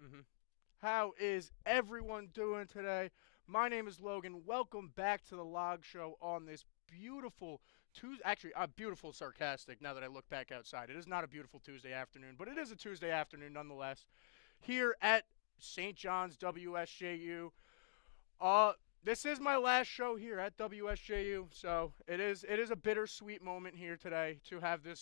hmm How is everyone doing today? My name is Logan. Welcome back to the Log Show on this beautiful Tuesday. Actually, beautiful sarcastic now that I look back outside. It is not a beautiful Tuesday afternoon, but it is a Tuesday afternoon nonetheless. Here at St. John's WSJU. Uh, this is my last show here at WSJU, so it is a bittersweet moment here today to have this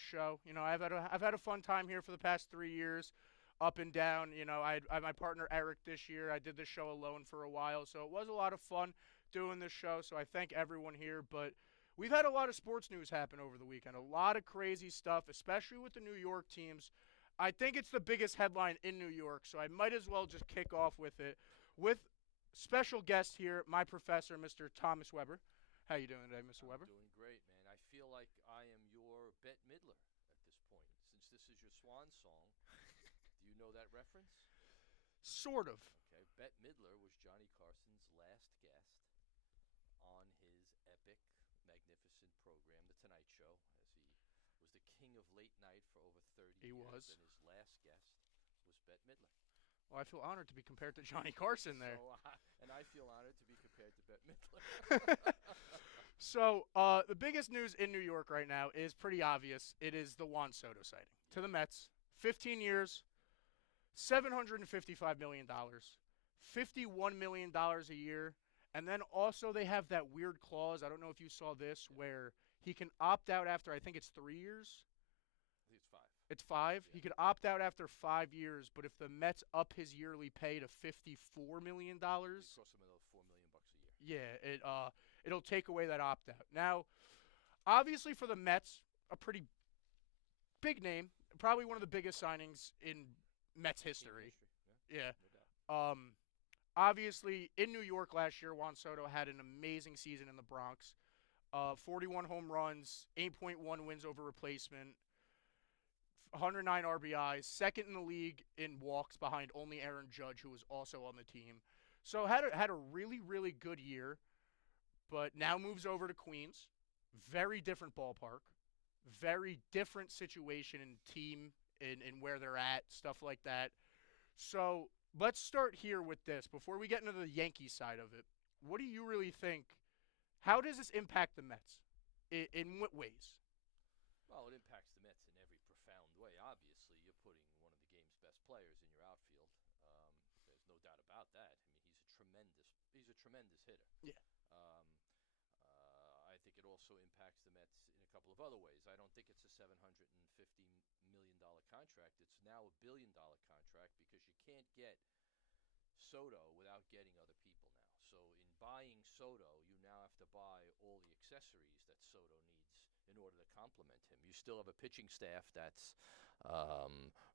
show. I've had a fun time here for the past 3 years, up and down. I had my partner Eric this year. I did this show alone for a while, so it was a lot of fun doing this show. So I thank everyone here, but. We've had a lot of sports news happen over the weekend, a lot of crazy stuff, especially with the New York teams. I think it's the biggest headline in New York, so I might as well just kick off with it with special guest here, my professor, Mr. Thomas Weber. How you doing today, Mr. I'm Weber? doing great, man. I feel like I am your Bette Midler at this point, since this is your swan song. Do you know that reference? Sort of. Okay, Bette Midler was Johnny Carson's last guest on his epic, magnificent program, The Tonight Show, as he was the king of late night for over 30 He years, was. and his last guest was Bette Midler. Well, I feel honored to be compared to Johnny Carson there. And I feel honored to be compared to Bette Midler. So, the biggest news in New York right now is pretty obvious. It is the Juan Soto sighting to Yeah. the Mets. 15 years, $755 million, $51 million a year. And then also they have that weird clause. I don't know if you saw this, Yeah. where he can opt out after, I think it's 3 years. I think it's five. It's five. Yeah. He could opt out after 5 years, but if the Mets up his yearly pay to $54 million, It costs him another $4 million a year. yeah, it'll take away that opt out. Now, obviously for the Mets, a pretty big name, probably one of the biggest signings in Mets Team history. history. Yeah, Yeah. no doubt. Um, Obviously in New York last year, Juan Soto had an amazing season in the Bronx. 41 home runs, 8.1 wins over replacement, 109 RBIs, second in the league in walks behind only Aaron Judge, who was also on the team. So had a really good year, but now moves over to Queens. Very different ballpark, very different situation and team in where they're at, stuff like that. So let's start here with this before we get into the Yankees side of it. What do you really think? How does this impact the Mets? In what ways? Well, it impacts the Mets in every profound way. Obviously, you're putting one of the game's best players in your outfield. There's no doubt about that. I mean, he's a tremendous hitter. Yeah. Um, I think it also impacts the Mets in a couple of other ways. I don't think it's a $750 million contract. It's now a $1 billion contract because you can't get Soto without getting other people now. So in buying Soto, you now have to buy all the accessories that Soto needs in order to complement him. You still have a pitching staff that's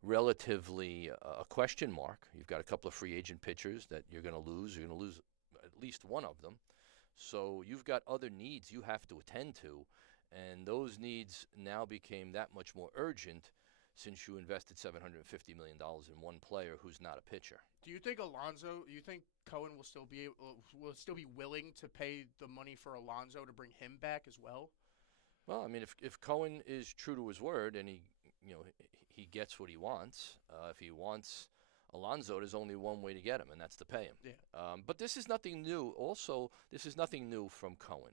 relatively a question mark. You've got a couple of free agent pitchers that you're going to lose. You're going to lose at least one of them. So you've got other needs you have to attend to, and those needs now became that much more urgent since you invested $750 million in one player who's not a pitcher. Do you think Alonso? Do you think Cohen will still be willing to pay the money for Alonso to bring him back as well? Well, I mean, if Cohen is true to his word and he gets what he wants, if he wants Alonso, there's only one way to get him, and that's to pay him. Yeah. But this is nothing new. Also, this is nothing new from Cohen.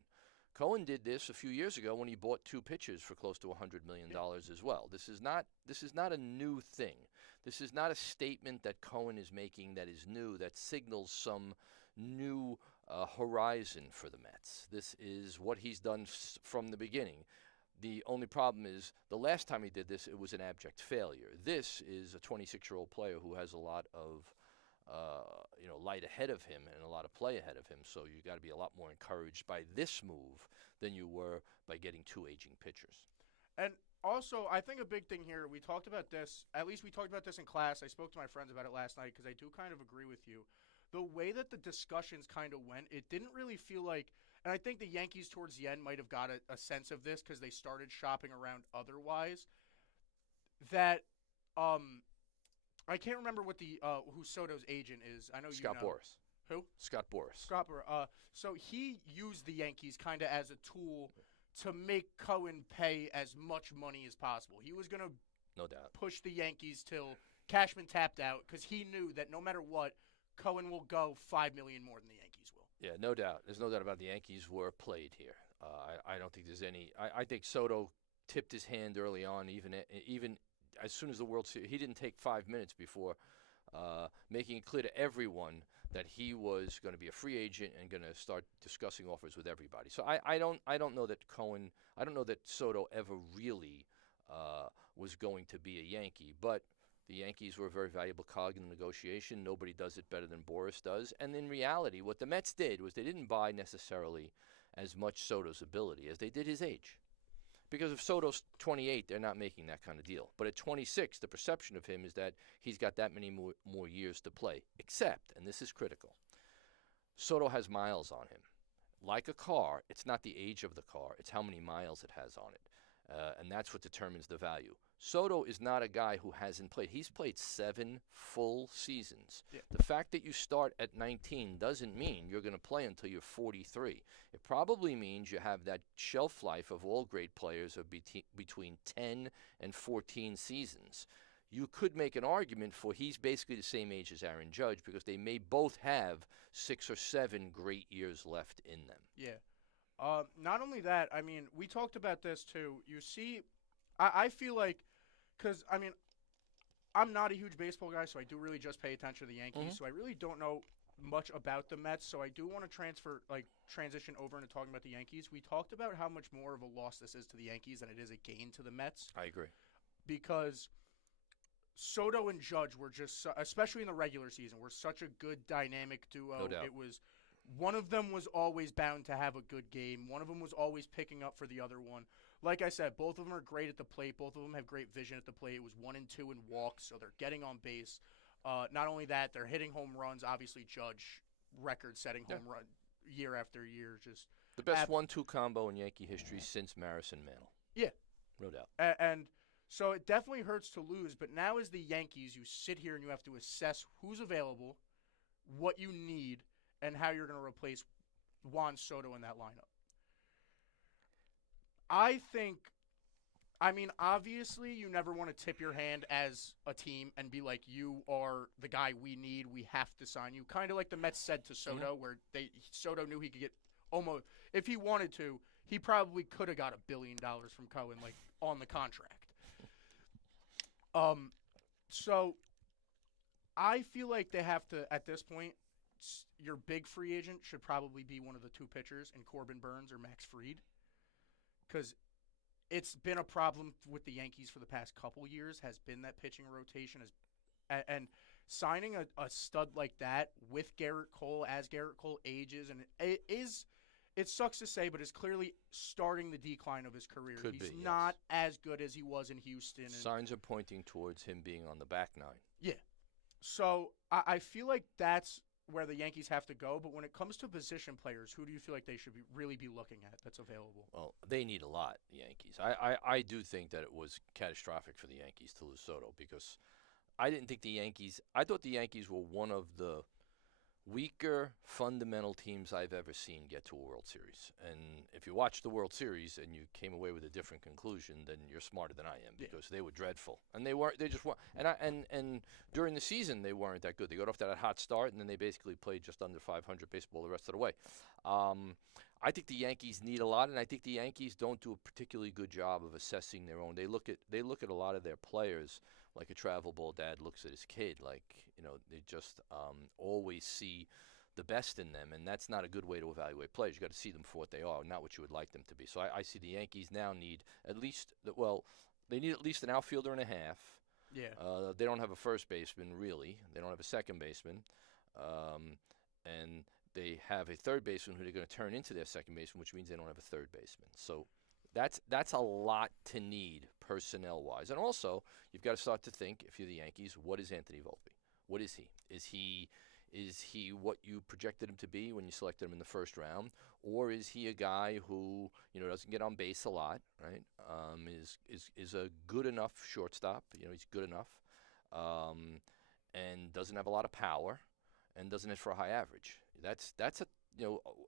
Cohen did this a few years ago when he bought two pitchers for close to $100 million as well. This is not a new thing. This is not a statement that Cohen is making that is new, that signals some new horizon for the Mets. This is what he's done from the beginning. The only problem is the last time he did this, it was an abject failure. This is a 26-year-old player who has a lot of light ahead of him and a lot of play ahead of him. So you got to be a lot more encouraged by this move than you were by getting two aging pitchers. And also, I think a big thing here, we talked about this, at least we talked about this in class. I spoke to my friends about it last night because I do kind of agree with you. The way that the discussions kind of went, it didn't really feel like, and I think the Yankees towards the end might have got a sense of this because they started shopping around otherwise, that I can't remember what the who Soto's agent is. I know Scott you know. Boras. Who? Scott Boras. Scott Burr. So he used the Yankees kind of as a tool to make Cohen pay as much money as possible. He was going to No doubt. push the Yankees till Cashman tapped out because he knew that no matter what, Cohen will go $5 million more than the Yankees will. Yeah, no doubt. There's no doubt about the Yankees were played here. I don't think there's any. I think Soto tipped his hand early on, even as soon as the World Series. He didn't take 5 minutes before making it clear to everyone that he was going to be a free agent and going to start discussing offers with everybody. So I don't know that Cohen. I don't know that Soto ever really was going to be a Yankee, but the Yankees were a very valuable cog in the negotiation. Nobody does it better than Boris does. And in reality, what the Mets did was they didn't buy necessarily as much Soto's ability as they did his age. Because if Soto's 28, they're not making that kind of deal. But at 26, the perception of him is that he's got that many more years to play. Except, and this is critical, Soto has miles on him. Like a car, it's not the age of the car, it's how many miles it has on it. And that's what determines the value. Soto is not a guy who hasn't played. He's played 7 full seasons. Yeah. The fact that you start at 19 doesn't mean you're going to play until you're 43. It probably means you have that shelf life of all great players of between 10 and 14 seasons. You could make an argument for he's basically the same age as Aaron Judge because they may both have 6 or 7 great years left in them. Yeah. Not only that, I mean, we talked about this too. You see, I feel like, because, I mean, I'm not a huge baseball guy, so I do really just pay attention to the Yankees, so I really don't know much about the Mets, so I do want to transition over into talking about the Yankees. We talked about how much more of a loss this is to the Yankees than it is a gain to the Mets. I agree. Because Soto and Judge were just, especially in the regular season, were such a good dynamic duo. No doubt. It was one of them was always bound to have a good game. One of them was always picking up for the other one. Like I said, both of them are great at the plate. Both of them have great vision at the plate. It was 1 and 2 in walks, so they're getting on base. Not only that, they're hitting home runs. Obviously, Judge record-setting home run year after year. Just the best 1-2 combo in Yankee history since Maris and Mantle. Yeah, no doubt. And so it definitely hurts to lose. But now, as the Yankees, you sit here and you have to assess who's available, what you need, and how you're going to replace Juan Soto in that lineup. I mean, obviously, you never want to tip your hand as a team and be like, you are the guy we need. We have to sign you. Kind of like the Mets said to Soto, where Soto knew he could get almost, if he wanted to, he probably could have got $1 billion from Cohen, like, on the contract. So I feel like they have to, at this point, your big free agent should probably be one of the 2 pitchers in Corbin Burnes or Max Fried, because it's been a problem with the Yankees for the past couple years, has been that pitching rotation. And signing a stud like that with Garrett Cole, as Garrett Cole ages, and it sucks to say, but it's clearly starting the decline of his career. He's not as good as he was in Houston. Signs are pointing towards him being on the back 9. Yeah. So I feel like that's where the Yankees have to go, but when it comes to position players, who do you feel like they should really be looking at that's available? Well, they need a lot, the Yankees. I do think that it was catastrophic for the Yankees to lose Soto because I thought the Yankees were one of the weaker fundamental teams I've ever seen get to a World Series. And if you watched the World Series and you came away with a different conclusion, then you're smarter than I am because they were dreadful. And they just weren't. And during the season they weren't that good. They got off to that hot start and then they basically played just under 500 baseball the rest of the way. I think the Yankees need a lot, and I think the Yankees don't do a particularly good job of assessing their own. They look at a lot of their players like a travel ball dad looks at his kid. Like, they just always see the best in them, and that's not a good way to evaluate players. You got to see them for what they are, not what you would like them to be. So I see the Yankees now need at least they need at least an outfielder and a half. Yeah. They don't have a first baseman really. They don't have a second baseman, and they have a third baseman who they're going to turn into their second baseman, which means they don't have a third baseman. So that's a lot to need personnel-wise. And also, you've got to start to think, if you're the Yankees, what is Anthony Volpe? What is he? Is he what you projected him to be when you selected him in the first round? Or is he a guy who, doesn't get on base a lot, right? Is a good enough shortstop. He's good enough. And doesn't have a lot of power and doesn't hit for a high average. That's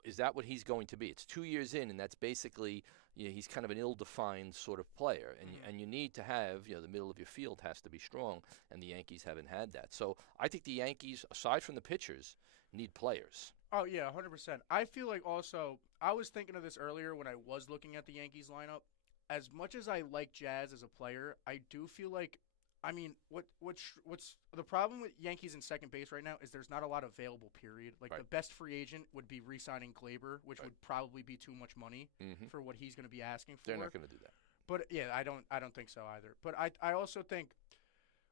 is that what he's going to be? It's 2 years in, and that's basically, he's kind of an ill-defined sort of player, and Mhm. and you need to have, the middle of your field has to be strong, and the Yankees haven't had that. So I think the Yankees, aside from the pitchers, need players. Oh yeah, 100%. I feel like also I was thinking of this earlier when I was looking at the Yankees lineup. As much as I like Jazz as a player, I do feel like I mean, what's the problem with Yankees in second base right now is there's not a lot available. Period. Like Right. the best free agent would be re-signing Glaber, which Right. would probably be too much money Hmm. for what he's going to be asking They're for. not going to do that. But yeah, I don't think so either. But I also think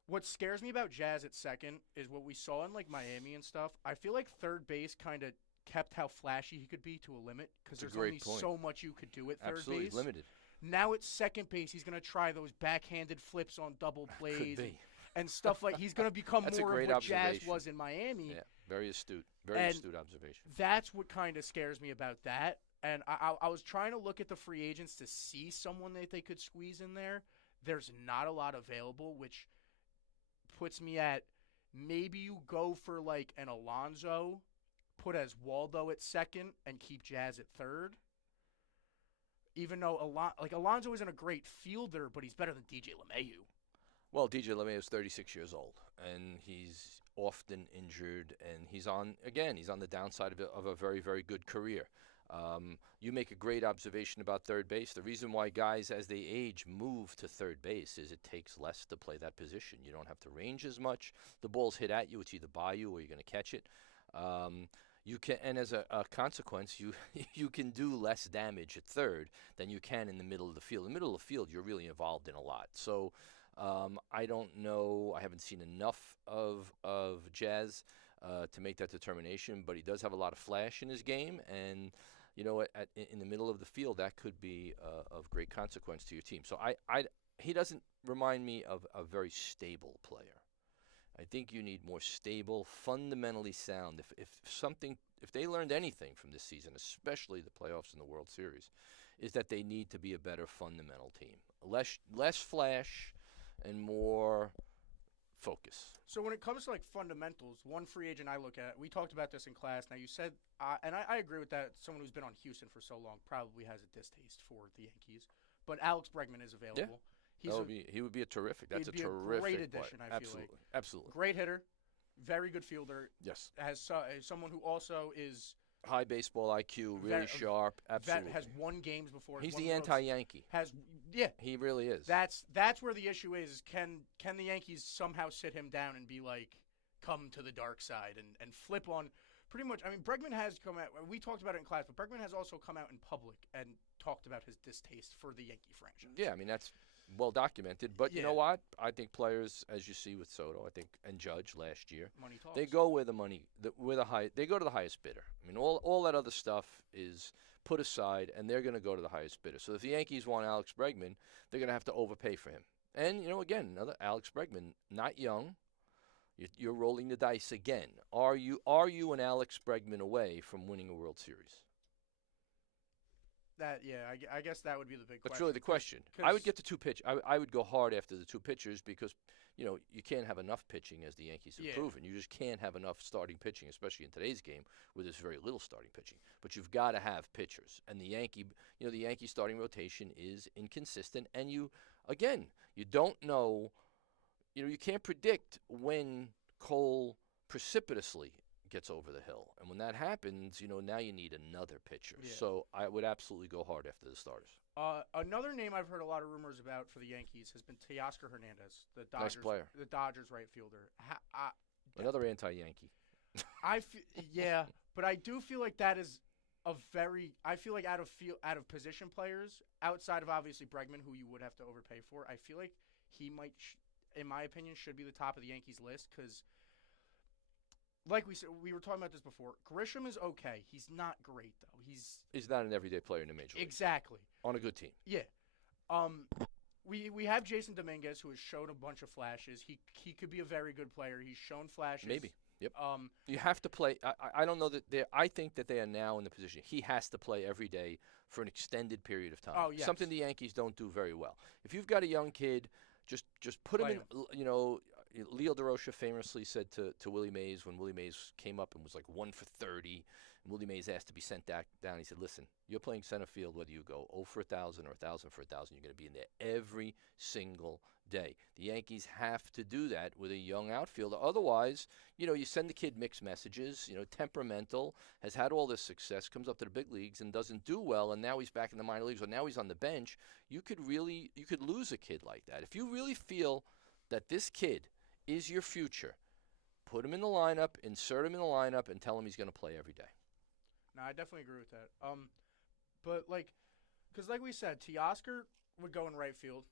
what scares me about Jazz at second is what we saw in like Miami and stuff. I feel like third base kind of kept how flashy he could be to a limit because It's a there's great only point. so much you could do at third Absolutely base. limited. Now at second base, he's gonna try those backhanded flips on double Could plays be. and stuff like. He's gonna become That's a more of great what Jazz observation. was in Miami. Yeah, very astute. Very And astute observation. That's what kind of scares me about that. And I was trying to look at the free agents to see someone that they could squeeze in there. There's not a lot available, which puts me at maybe you go for like an Alonzo, put as Waldo at second, and keep Jazz at third. Even though Alonzo isn't a great fielder, but he's better than DJ LeMahieu. Well, DJ LeMahieu is 36 years old, and he's often injured, and he's on the downside of a very, very good career. You make a great observation about third base. The reason why guys, as they age, move to third base is it takes less to play that position. You don't have to range as much. The ball's hit at you; it's either by you or you're going to catch it. You can, and as a consequence, you you can do less damage at third than you can in the middle of the field. In the middle of the field, you're really involved in a lot. So I don't know. I haven't seen enough of Jazz to make that determination, but he does have a lot of flash in his game, and in the middle of the field, that could be of great consequence to your team. So he doesn't remind me of a very stable player. I think you need more stable, fundamentally sound. If they learned anything from this season, especially the playoffs and the World Series, is that they need to be a better fundamental team. Less flash and more focus. So when it comes to like fundamentals, one free agent I look at, we talked about this in class. Now you said, and I agree with that. Someone who's been on Houston for so long probably has a distaste for the Yankees. But Alex Bregman is available. He would be a terrific. That's he'd be terrific great player. addition. I feel Absolutely, like absolutely. great hitter, very good fielder. Yes. Has someone who also is High baseball IQ, really sharp. Absolutely. has won games before. He's won the World anti-Yankee. Yeah. He really is. That's where the issue is. Can the Yankees somehow sit him down and be like, come to the dark side and flip on pretty much. I mean, Bregman has come out. We talked about it in class, but Bregman has also come out in public and talked about his distaste for the Yankee franchise. Yeah, I mean that's well documented. But you know what? I think players, as you see with Soto, and Judge last year, Money talks. they go where the money, they go to the highest bidder. I mean, all that other stuff is put aside, and they're going to go to the highest bidder. So if the Yankees want Alex Bregman, they're going to have to overpay for him. And again, another Alex Bregman, not young. You're rolling the dice again. Are you an Alex Bregman away from winning a World Series? I guess that would be the big question. That's really the question. I would get the two pitch. I would go hard after the two pitchers because you can't have enough pitching, as the Yankees have proven. You just can't have enough starting pitching, especially in today's game where there's very little starting pitching. But you've got to have pitchers, and the Yankee starting rotation is inconsistent. And you don't know. You can't predict when Cole precipitously gets over the hill. And when that happens, now you need another pitcher. Yeah. So I would absolutely go hard after the starters. Another name I've heard a lot of rumors about for the Yankees has been Teoscar Hernandez, the Dodgers, Nice player. the Dodgers right fielder. Another anti-Yankee. But I do feel like that is I feel like out of position players, outside of obviously Bregman, who you would have to overpay for, I feel like he might, in my opinion, should be the top of the Yankees list because, like we said, we were talking about this before. Grisham is okay. He's not great though. He's not an everyday player in the major league. Exactly. On a good team. Yeah. We have Jason Dominguez, who has shown a bunch of flashes. He could be a very good player. He's shown flashes. Maybe. Yep. Um, You have to play. I don't know that they. I think that they are now in the position. He has to play every day for an extended period of time. Oh, yes. Something the Yankees don't do very well. If you've got a young kid, just put him Play in. Leo DeRocha famously said to Willie Mays when Willie Mays came up and was like 1 for 30, And Willie Mays asked to be sent down. He said, listen, you're playing center field whether you go 0 for 1,000 or 1,000 for 1,000. You're going to be in there every single day. The Yankees have to do that with a young outfielder. Otherwise, you send the kid mixed messages, temperamental, has had all this success, comes up to the big leagues and doesn't do well, and now he's back in the minor leagues, or now he's on the bench. You could lose a kid like that. If you really feel that this kid is your future, put him in the lineup, insert him in the lineup, and tell him he's going to play every day. No, I definitely agree with that. But because like we said, Teoscar would go in right field.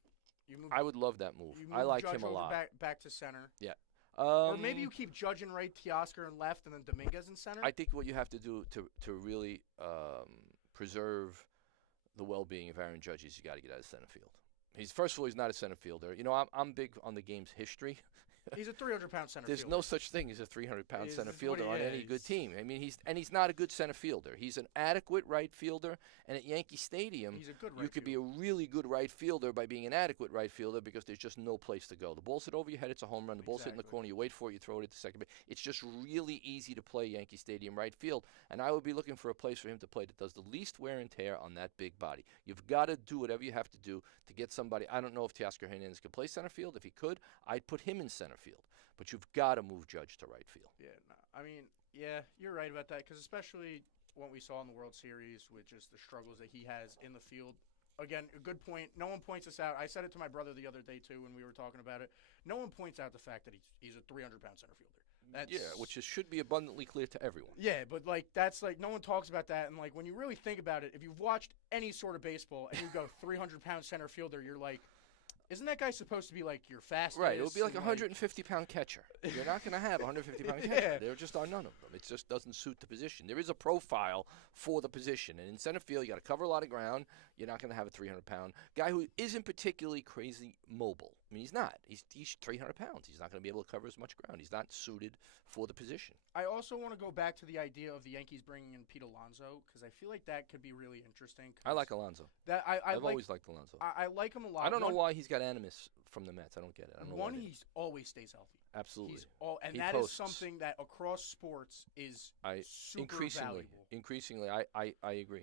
I would love that move. You I like Judge him a over lot. Back to center. Yeah. Or maybe you keep Judge in right, Teoscar in left, and then Dominguez in center. I think what you have to do to really preserve the well-being of Aaron Judge is you got to get out of center field. First of all, he's not a center fielder. I'm big on the game's history. He's a 300-pound center There's fielder. no such thing as a 300-pound center fielder on any good team. I mean, he's not a good center fielder. He's an adequate right fielder, and at Yankee Stadium, he's a good right you could be a really good right fielder by being an adequate right fielder because there's just no place to go. The ball's hit over your head, it's a home run. The ball's hit in the corner, you wait for it, you throw it at the second base. It's just really easy to play Yankee Stadium right field, and I would be looking for a place for him to play that does the least wear and tear on that big body. You've got to do whatever you have to do to get somebody. I don't know if Teoscar Hernandez could play center field. If he could, I'd put him in center field. But you've got to move Judge to right field. Yeah, no, I mean, yeah, you're right about that because especially what we saw in the World Series with just the struggles that he has in the field. Again, a good point. No one points this out. I said it to my brother the other day, too, when we were talking about it. No one points out the fact that he's a 300-pound center fielder. Which should be abundantly clear to everyone. Yeah, but, that's no one talks about that. And, when you really think about it, if you've watched any sort of baseball and you go 300-pound center fielder, you're like, isn't that guy supposed to be your fastest? Right, it would be like a 150-pound catcher. You're not going to have a 150-pound catcher. Yeah. There just are none of them. It just doesn't suit the position. There is a profile for the position, and in center field, you got to cover a lot of ground. You're not going to have a 300-pound guy who isn't particularly crazy mobile. I mean, he's not. He's 300 pounds. He's not going to be able to cover as much ground. He's not suited for the position. I also want to go back to the idea of the Yankees bringing in Pete Alonso because I feel like that could be really interesting. I like Alonso. I've always liked Alonso. I like him a lot. I don't know why he's got animus from the Mets. I don't get it. I don't know why he always stays healthy. Absolutely. That is something that across sports is super valuable. Increasingly, I agree.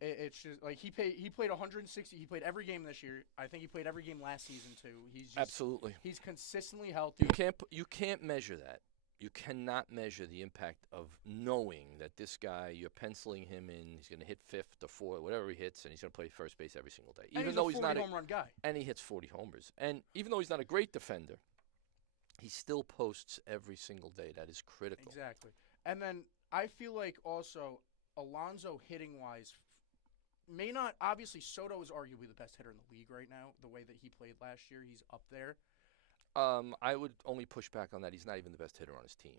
It's just he played 160. He played every game this year. I think he played every game last season too. Absolutely. He's consistently healthy. You can't measure that. You cannot measure the impact of knowing that this guy, you're penciling him in, he's going to hit fifth or fourth, whatever he hits, and he's going to play first base every single day. Even though he's not a home run guy. And he hits 40 homers. And even though he's not a great defender, he still posts every single day. That is critical. Exactly. And then I feel like also Alonso hitting-wise may not – obviously Soto is arguably the best hitter in the league right now. The way that he played last year, he's up there. I would only push back on that. He's not even the best hitter on his team.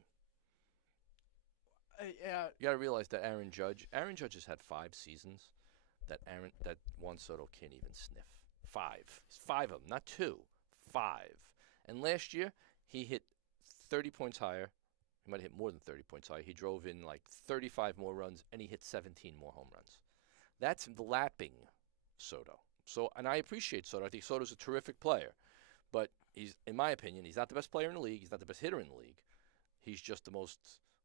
You got to realize that Aaron Judge has had 5 seasons that Juan Soto can't even sniff. 5. It's 5 of them, not 2. 5. And last year, he hit 30 points higher. He might have hit more than 30 points higher. He drove in 35 more runs, and he hit 17 more home runs. That's lapping Soto. And I appreciate Soto. I think Soto's a terrific player. But in my opinion, he's not the best player in the league. He's not the best hitter in the league. He's just the most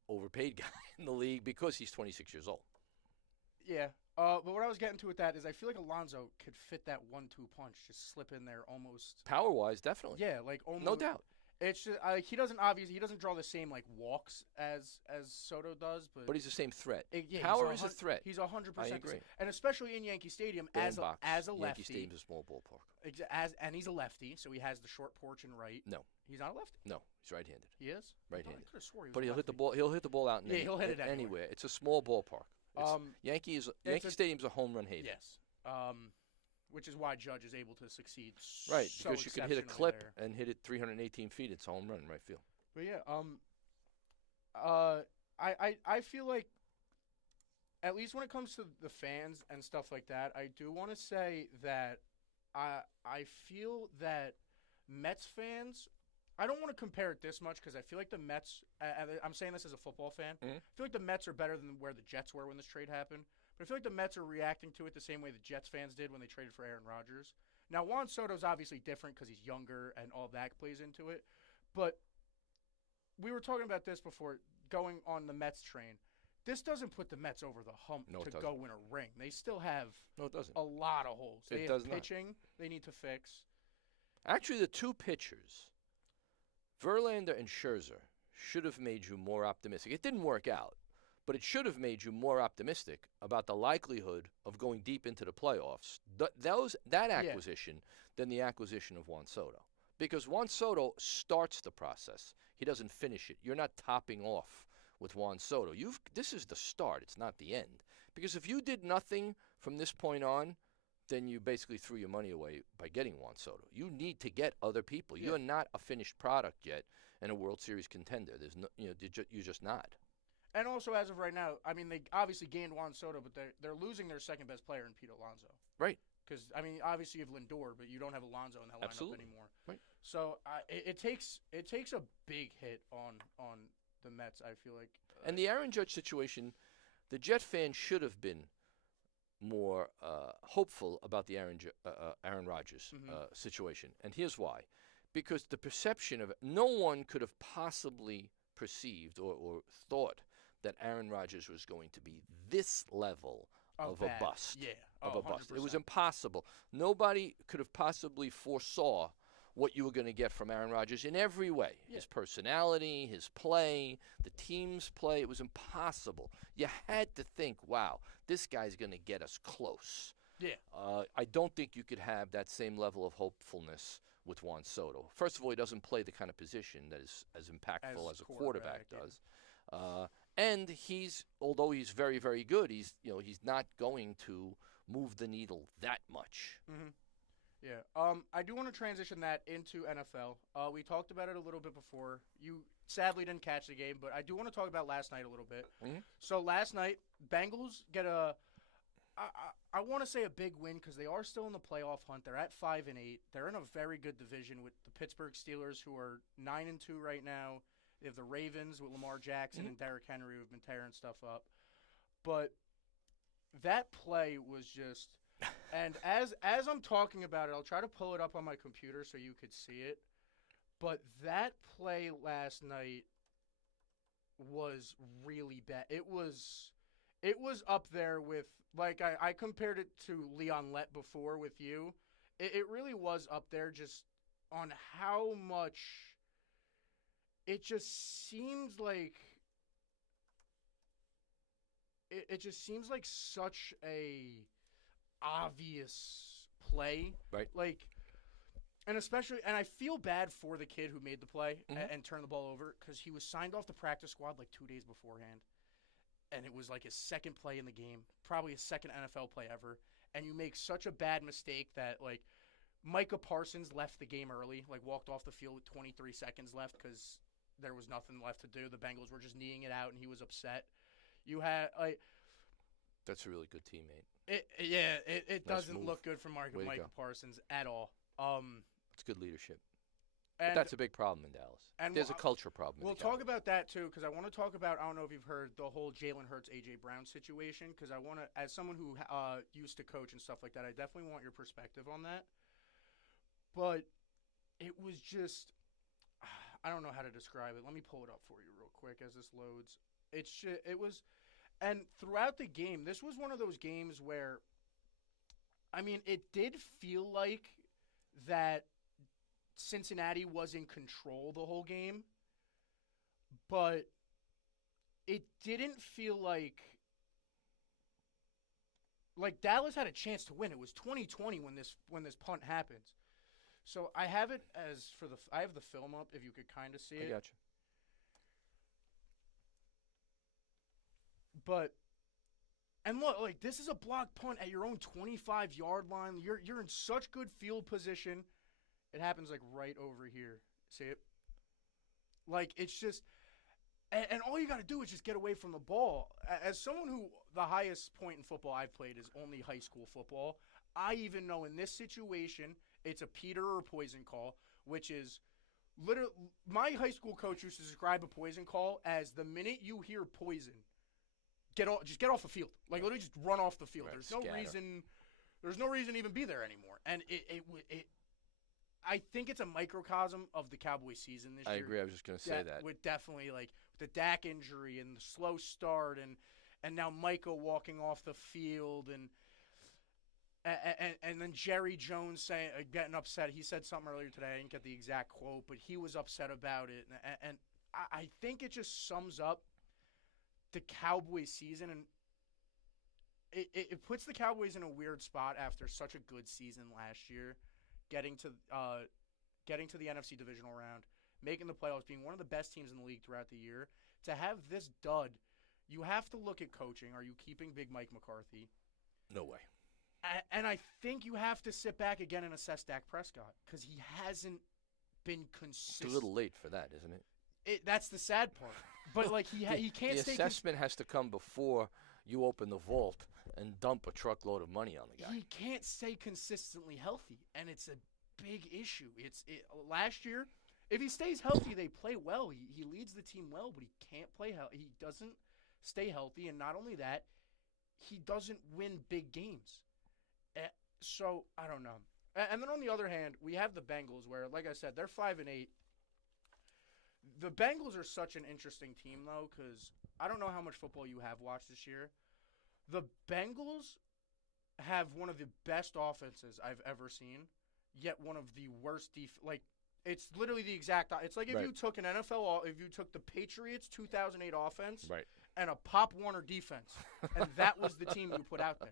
overpaid guy in the league because he's 26 years old. Yeah. But what I was getting to with that is I feel like Alonso could fit that 1-2 punch, just slip in there almost. Power-wise, definitely. Yeah, almost. No doubt. It's just he doesn't draw the same walks as Soto does, but he's the same threat. Yeah, Power is a threat. He's 100%. I agree. And especially in Yankee Stadium as a lefty. Yankee Stadium's a small ballpark. And he's a lefty, so he has the short porch and right. No, he's not a lefty. No, he's right-handed. He is right-handed. I could have swore he was. But he'll hit the ball. He'll hit the ball out. He'll hit it anywhere. It's a small ballpark. Yankee Stadium's a home run haven. Yes. Which is why Judge is able to succeed. Right, because you can hit a clip there. and hit it 318 feet. It's a home run in right field. But yeah, I feel like, at least when it comes to the fans and stuff like that, I do want to say that I feel that Mets fans. I don't want to compare it this much because I feel like the Mets. I'm saying this as a football fan. Mm-hmm. I feel like the Mets are better than where the Jets were when this trade happened. But I feel like the Mets are reacting to it the same way the Jets fans did when they traded for Aaron Rodgers. Now, Juan Soto's obviously different because he's younger and all that plays into it. But we were talking about this before, going on the Mets train. this doesn't put the Mets over the hump No, to it doesn't. go win a ring. They still have No, it doesn't. a lot of holes. They It have does not. pitching they need to fix. Actually, the two pitchers, Verlander and Scherzer, should have made you more optimistic. It didn't work out, but it should have made you more optimistic about the likelihood of going deep into the playoffs. That acquisition than the acquisition of Juan Soto. Because Juan Soto starts the process. He doesn't finish it. You're not topping off with Juan Soto. This is the start. It's not the end. Because if you did nothing from this point on, then you basically threw your money away by getting Juan Soto. You need to get other people. Yeah. You're not a finished product yet and a World Series contender. There's no, you're just not. And also, as of right now, I mean, they obviously gained Juan Soto, but they're losing their second best player in Pete Alonso. Right. Because I mean, obviously you have Lindor, but you don't have Alonso in that lineup Absolutely. anymore. Right. So it takes a big hit on the Mets. I feel like. And the Aaron Judge situation, the Jet fans should have been more hopeful about the Aaron Rodgers situation. And here's why. Because the perception of it, no one could have possibly perceived or thought that Aaron Rodgers was going to be this level of a bust. Yeah. Of a bust. 100%. It was impossible. Nobody could have possibly foresaw what you were going to get from Aaron Rodgers in every way. Yeah. His personality, his play, the team's play. It was impossible. You had to think, wow, this guy's going to get us close. Yeah. I don't think you could have that same level of hopefulness with Juan Soto. First of all, he doesn't play the kind of position that is as impactful as a quarterback does. And although he's very, very good, he's not going to move the needle that much. Mm-hmm. Yeah. I do want to transition that into NFL. We talked about it a little bit before. You sadly didn't catch the game, but I do want to talk about last night a little bit. Mm-hmm. So last night, Bengals get I want to say a big win because they are still in the playoff hunt. They're at 5-8. They're in a very good division with the Pittsburgh Steelers, who are 9-2 right now. They have the Ravens with Lamar Jackson and Derrick Henry, who've been tearing stuff up. But that play was just, and as I'm talking about it, I'll try to pull it up on my computer so you could see it. But that play last night was really bad. It was up there with, like, I compared it to Leon Lett before with you. It really was up there just on how much it just seems like it just seems like such a obvious play. Right. Like, and especially, and I feel bad for the kid who made the play and turned the ball over because he was signed off the practice squad like 2 days beforehand. And it was like his second play in the game, probably his second NFL play ever. And you make such a bad mistake that, like, Micah Parsons left the game early, like walked off the field with 23 seconds left because there was nothing left to do. The Bengals were just kneeing it out, and he was upset. You had, like... That's a really good teammate. It Nice doesn't move. look good for Micah Way to go. Parsons at all. It's good leadership. And But that's a big problem in Dallas. and There's a culture problem. we'll talk about that, too, because I want to talk about, I don't know if you've heard, the whole Jalen Hurts, A.J. Brown situation, because I want to, as someone who used to coach and stuff like that, I definitely want your perspective on that. But it was just, I don't know how to describe it. Let me pull it up for you real quick as this loads. It was, and throughout the game, this was one of those games where, I mean, it did feel like that Cincinnati was in control the whole game, but it didn't feel like Dallas had a chance to win. It was 2020 when this punt happens. So I have it I have the film up if you could kind of see it. I got you. But and look, like, this is a block punt at your own 25-yard line. You're in such good field position. It happens, like, right over here. See it? Like, it's just – and all you got to do is just get away from the ball. As someone who – the highest point in football I've played is only high school football, I even know in this situation it's a Peter or poison call, which is literally – my high school coach used to describe a poison call as the minute you hear poison, just get off the field. Like, literally just run off the field. Right, There's no reason to even be there anymore. And it I think it's a microcosm of the Cowboys season this year. I agree. I was just going to say that. With definitely, like, the Dak injury and the slow start, and now Micah walking off the field, and then Jerry Jones saying getting upset. He said something earlier today. I didn't get the exact quote, but he was upset about it, and I think it just sums up the Cowboys season, and it puts the Cowboys in a weird spot after such a good season last year, getting to the NFC divisional round, making the playoffs, being one of the best teams in the league throughout the year. To have this dud, you have to look at coaching. Are you keeping Big Mike McCarthy? No way. And I think you have to sit back again and assess Dak Prescott because he hasn't been consistent. It's a little late for that, isn't it? That's the sad part. But like he can't the stay. The assessment has to come before you open the vault and dump a truckload of money on the guy. He can't stay consistently healthy, and it's a big issue. Last year, if he stays healthy, they play well. He leads the team well, but he can't play healthy. He doesn't stay healthy, and not only that, he doesn't win big games. So I don't know. And then on the other hand, we have the Bengals, where, like I said, they're 5-8. The Bengals are such an interesting team, though, because I don't know how much football you have watched this year. The Bengals have one of the best offenses I've ever seen, yet one of the worst it's literally the exact. It's like if you took an NFL, if you took the Patriots 2008 offense, and a Pop Warner defense, and that was the team you put out there.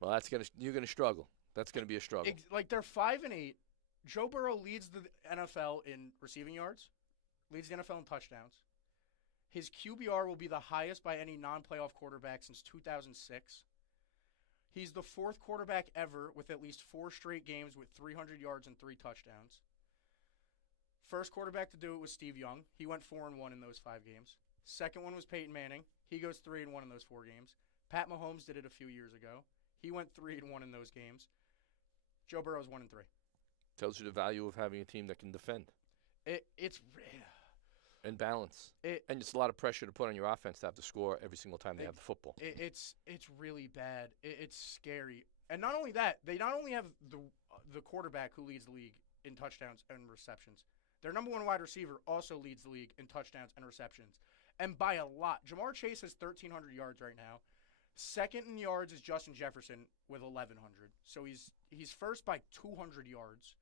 Well, you're gonna struggle. That's gonna be a struggle. They're 5-8. Joe Burrow leads the NFL in receiving yards, leads the NFL in touchdowns. His QBR will be the highest by any non-playoff quarterback since 2006. He's the fourth quarterback ever with at least 4 straight games with 300 yards and 3 touchdowns. First quarterback to do it was Steve Young. He went 4-1 in those 5 games. Second one was Peyton Manning. He goes 3-1 in those 4 games. Pat Mahomes did it a few years ago. He went 3-1 in those games. Joe Burrow's 1-3. Tells you the value of having a team that can defend. It's and balance. And it's a lot of pressure to put on your offense to have to score every single time they have the football. It's really bad. It's scary. And not only that, they not only have the quarterback who leads the league in touchdowns and receptions. Their number 1 wide receiver also leads the league in touchdowns and receptions, and by a lot. Jamar Chase has 1,300 yards right now. Second in yards is Justin Jefferson with 1,100. So he's first by 200 yards.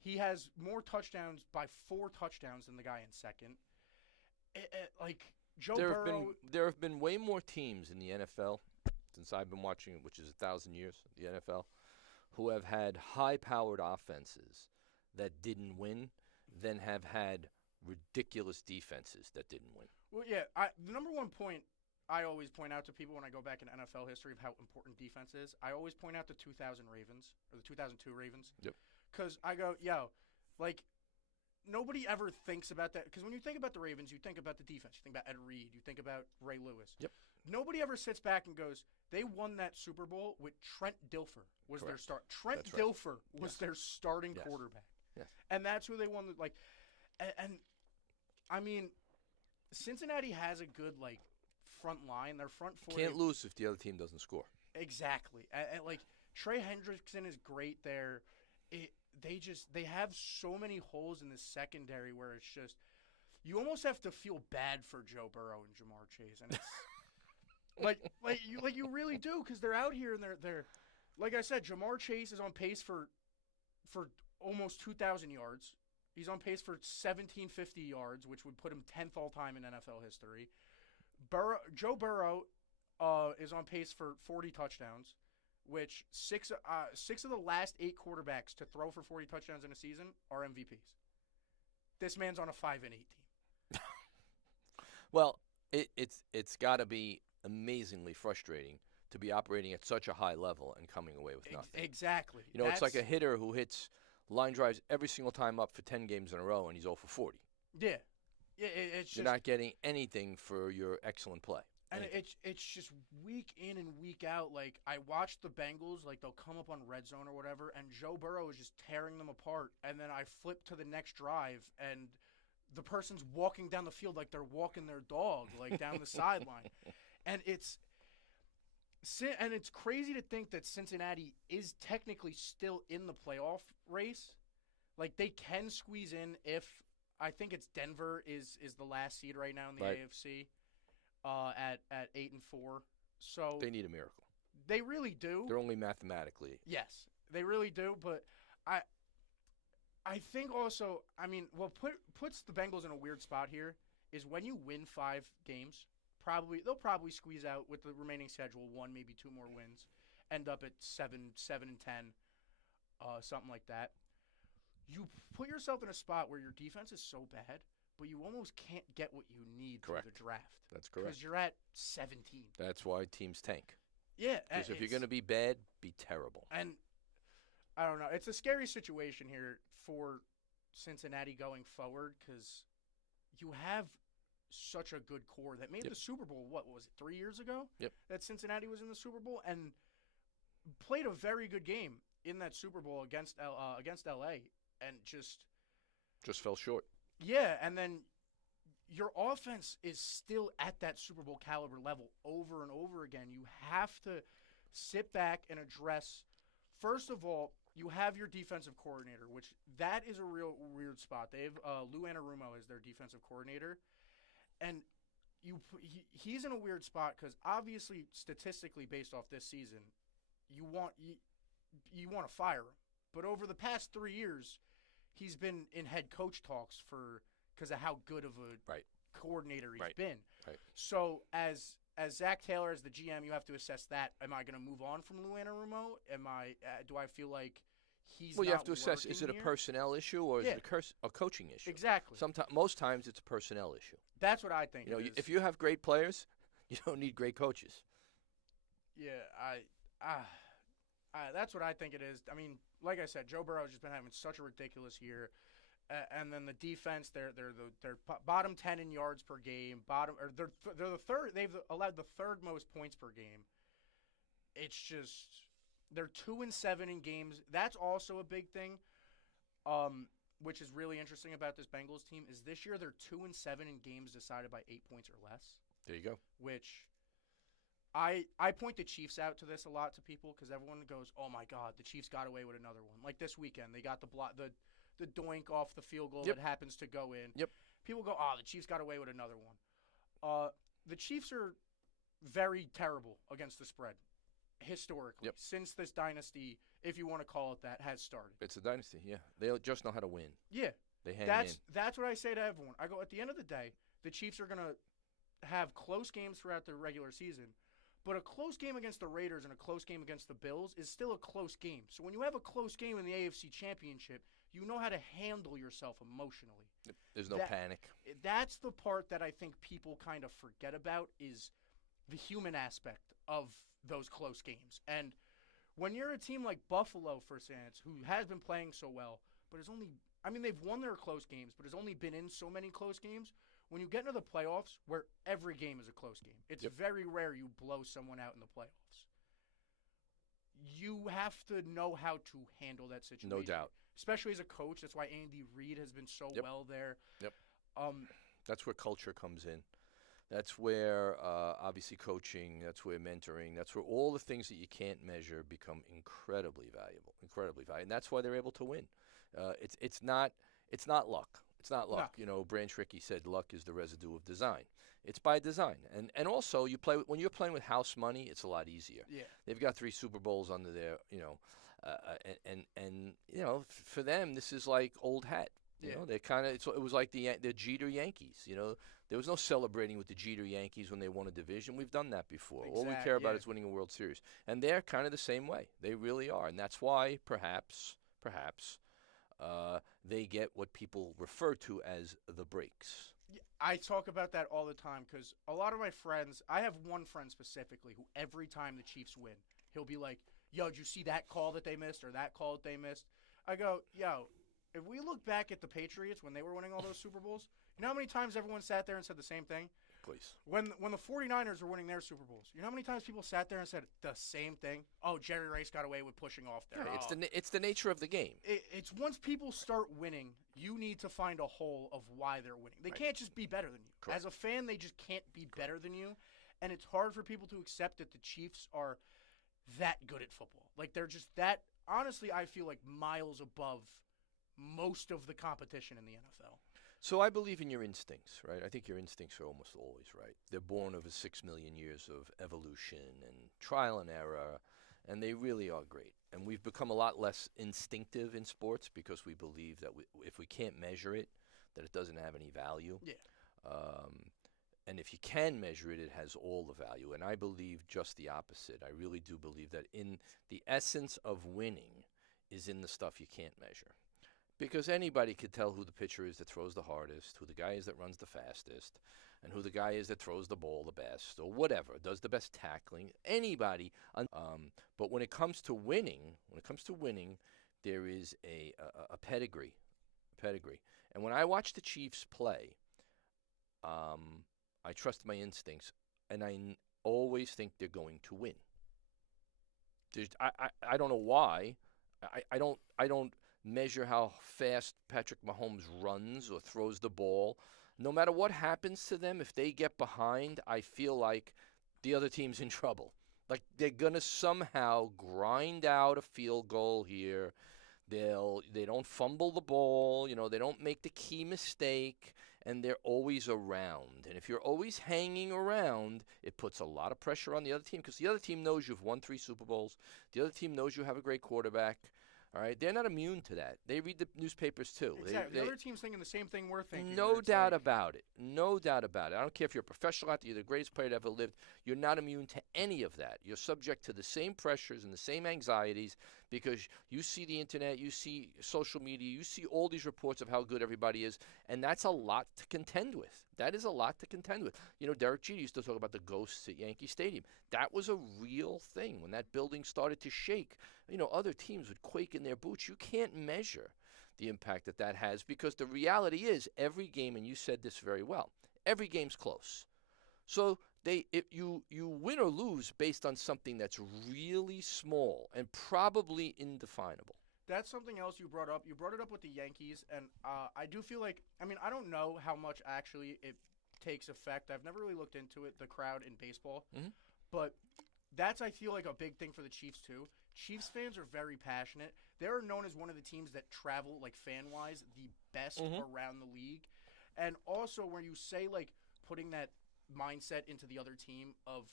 He has more touchdowns by 4 touchdowns than the guy in second. Joe Burrow. There have been way more teams in the NFL since I've been watching it, which is 1,000 years, the NFL, who have had high-powered offenses that didn't win than have had ridiculous defenses that didn't win. Well, yeah, the number one point I always point out to people when I go back in NFL history of how important defense is, I always point out the 2000 Ravens, or the 2002 Ravens. Yep. Because I go, nobody ever thinks about that. Because when you think about the Ravens, you think about the defense. You think about Ed Reed. You think about Ray Lewis. Yep. Nobody ever sits back and goes, they won that Super Bowl with Trent Dilfer was their start. Trent Dilfer was their starting quarterback. Yes. And that's who they won. And I mean, Cincinnati has a good, front line. Their front four. Can't lose if the other team doesn't score. Exactly. And Trey Hendrickson is great there. They have so many holes in the secondary where it's just you almost have to feel bad for Joe Burrow and Jamar Chase, and it's you really do because they're out here and they're like I said, Jamar Chase is on pace for almost 2,000 yards. He's on pace for 1,750 yards, which would put him 10th all time in NFL history. Joe Burrow is on pace for 40 touchdowns, which six of the last 8 quarterbacks to throw for 40 touchdowns in a season are MVPs. This man's on a 5-8 team. Well, it's got to be amazingly frustrating to be operating at such a high level and coming away with nothing. Exactly. It's like a hitter who hits line drives every single time up for 10 games in a row, and he's 0 for 40. Yeah. It's You're not getting anything for your excellent play. And it's just week in and week out. I watch the Bengals, they'll come up on red zone or whatever, and Joe Burrow is just tearing them apart. And then I flip to the next drive, and the person's walking down the field like they're walking their dog, down the sideline. And it's crazy to think that Cincinnati is technically still in the playoff race. They can squeeze in if I think it's Denver is the last seed right now in the Right. AFC at 8-4. So They need a miracle. they really do. They're only mathematically. Yes, they really do. But I I think also, I mean, what puts the Bengals in a weird spot here is when you win 5 games, they'll probably squeeze out with the remaining schedule 1, maybe 2 more wins, end up at 7-10, something like that. You put yourself in a spot where your defense is so bad, but you almost can't get what you need Correct. through the draft. That's correct. Because you're at 17. That's why teams tank. Yeah. Because if you're going to be bad, be terrible. And I don't know. It's a scary situation here for Cincinnati going forward because you have such a good core that made Yep. the Super Bowl, what was it, 3 years ago? Yep. That Cincinnati was in the Super Bowl and played a very good game in that Super Bowl against LA and just fell short. yeah, and then your offense is still at that Super Bowl caliber level over and over again. You have to sit back and address, first of all, you have your defensive coordinator, which that is a real weird spot. They have Lou Anarumo as their defensive coordinator, and he's in a weird spot because obviously, statistically, based off this season, you want to fire him. But over the past 3 years, he's been in head coach talks because of how good of a Right. coordinator he's Right. been. Right. So as Zach Taylor as the GM, you have to assess that. Am I going to move on from Lou Anarumo? Do I feel like he's Well, you not have to assess: is it a working here? personnel issue or is Yeah. it a coaching issue? Exactly. Most times it's a personnel issue. That's what I think. You know, it is. if you have great players, you don't need great coaches. Yeah, that's what I think it is. I mean, like I said, Joe Burrow's just been having such a ridiculous year, and then the defense, they're bottom 10 in yards per game. They're the third. They've allowed the third most points per game. It's just they're 2-7 in games. That's also a big thing. Which is really interesting about this Bengals team is this year they're 2-7 in games decided by 8 points or less. There you go. Which I point the Chiefs out to this a lot to people because everyone goes, "Oh my God, the Chiefs got away with another one." Like this weekend, they got the doink off the field goal Yep. that happens to go in. Yep. People go, "Oh, the Chiefs got away with another one." The Chiefs are very terrible against the spread historically Yep. since this dynasty, if you want to call it that, has started. It's a dynasty. Yeah, they just know how to win. Yeah. They hang in. That's what I say to everyone. I go, at the end of the day, the Chiefs are going to have close games throughout the regular season, but a close game against the Raiders and a close game against the Bills is still a close game. So when you have a close game in the AFC Championship, you know how to handle yourself emotionally. There's no that- panic. That's the part that I think people kind of forget about is the human aspect of those close games. And when you're a team like Buffalo, for instance, who has been playing so well, but has only – I mean, they've won their close games, but has only been in so many close games. When you get into the playoffs, where every game is a close game, it's Yep. very rare you blow someone out in the playoffs. You have to know how to handle that situation. No doubt. Especially as a coach. That's why Andy Reid has been so Yep. well there. Yep. Um, That's where culture comes in. That's where obviously coaching. That's where mentoring. That's where all the things that you can't measure become incredibly valuable. Incredibly valuable, and that's why they're able to win. It's not luck. It's not luck. No. You know, Branch Rickey said luck is the residue of design. It's by design, and also when you're playing with house money, it's a lot easier. yeah. They've got 3 Super Bowls under their, and you know, for them this is like old hat. You Yeah. know, they kind of it was like the Jeter Yankees. You know, there was no celebrating with the Jeter Yankees when they won a division. We've done that before. All we care about yeah. is winning a World Series, and they're kind of the same way. They really are, and that's why perhaps they get what people refer to as the breaks. Yeah, I talk about that all the time because a lot of my friends, I have one friend specifically who every time the Chiefs win, he'll be like, "Yo, did you see that call that they missed or that call that they missed?" I go, "Yo, if we look back at the Patriots when they were winning all those Super Bowls, you know how many times everyone sat there and said the same thing? Please. When the 49ers were winning their Super Bowls, you know how many times people sat there and said the same thing? Oh, Jerry Rice got away with pushing off there. Yeah, Oh. it's the nature of the game. It's once people start winning, you need to find a hole of why they're winning. They Right. can't just be better than you. Correct. As a fan, they just can't be better than you. And it's hard for people to accept that the Chiefs are that good at football. Like, they're just that, honestly, I feel like miles above most of the competition in the NFL. So I believe in your instincts, right? I think your instincts are almost always right. They're born of 6 million years of evolution and trial and error, and they really are great. And we've become a lot less instinctive in sports because we believe that if we can't measure it, that it doesn't have any value. Yeah. Um, and if you can measure it, it has all the value. And I believe just the opposite. I really do believe that in the essence of winning is in the stuff you can't measure. Because anybody could tell who the pitcher is that throws the hardest, who the guy is that runs the fastest, and who the guy is that throws the ball the best, or whatever, does the best tackling. Anybody. But when it comes to winning, there is a pedigree, pedigree. And when I watch the Chiefs play, I trust my instincts, and always think they're going to win. I don't know why. I don't measure how fast Patrick Mahomes runs or throws the ball. No matter what happens to them, if they get behind, I feel like the other team's in trouble. Like they're gonna somehow grind out a field goal here. They don't fumble the ball, they don't make the key mistake, and they're always around. And if you're always hanging around, it puts a lot of pressure on the other team because the other team knows you've won 3 Super Bowls. The other team knows you have a great quarterback. All right, they're not immune to that. They read the newspapers too. Exactly. The other team's thinking the same thing we're thinking. No doubt about it. No doubt about it. I don't care if you're a professional athlete, you're the greatest player that ever lived. You're not immune to any of that. You're subject to the same pressures and the same anxieties because you see the internet, you see social media, you see all these reports of how good everybody is, and that's a lot to contend with. That is a lot to contend with. Derek Jeter used to talk about the ghosts at Yankee Stadium. That was a real thing. When that building started to shake, other teams would quake in their boots. You can't measure the impact that has because the reality is every game, and you said this very well, every game's close. So if you win or lose based on something that's really small and probably indefinable. That's something else you brought up. You brought it up with the Yankees, and I do feel like, I don't know how much actually it takes effect. I've never really looked into it, the crowd in baseball. Mm-hmm. But that's, I feel like, a big thing for the Chiefs, too. Chiefs fans are very passionate. They're known as one of the teams that travel, like, fan-wise, the best around the league. And also, when you say, like, putting that mindset into the other team of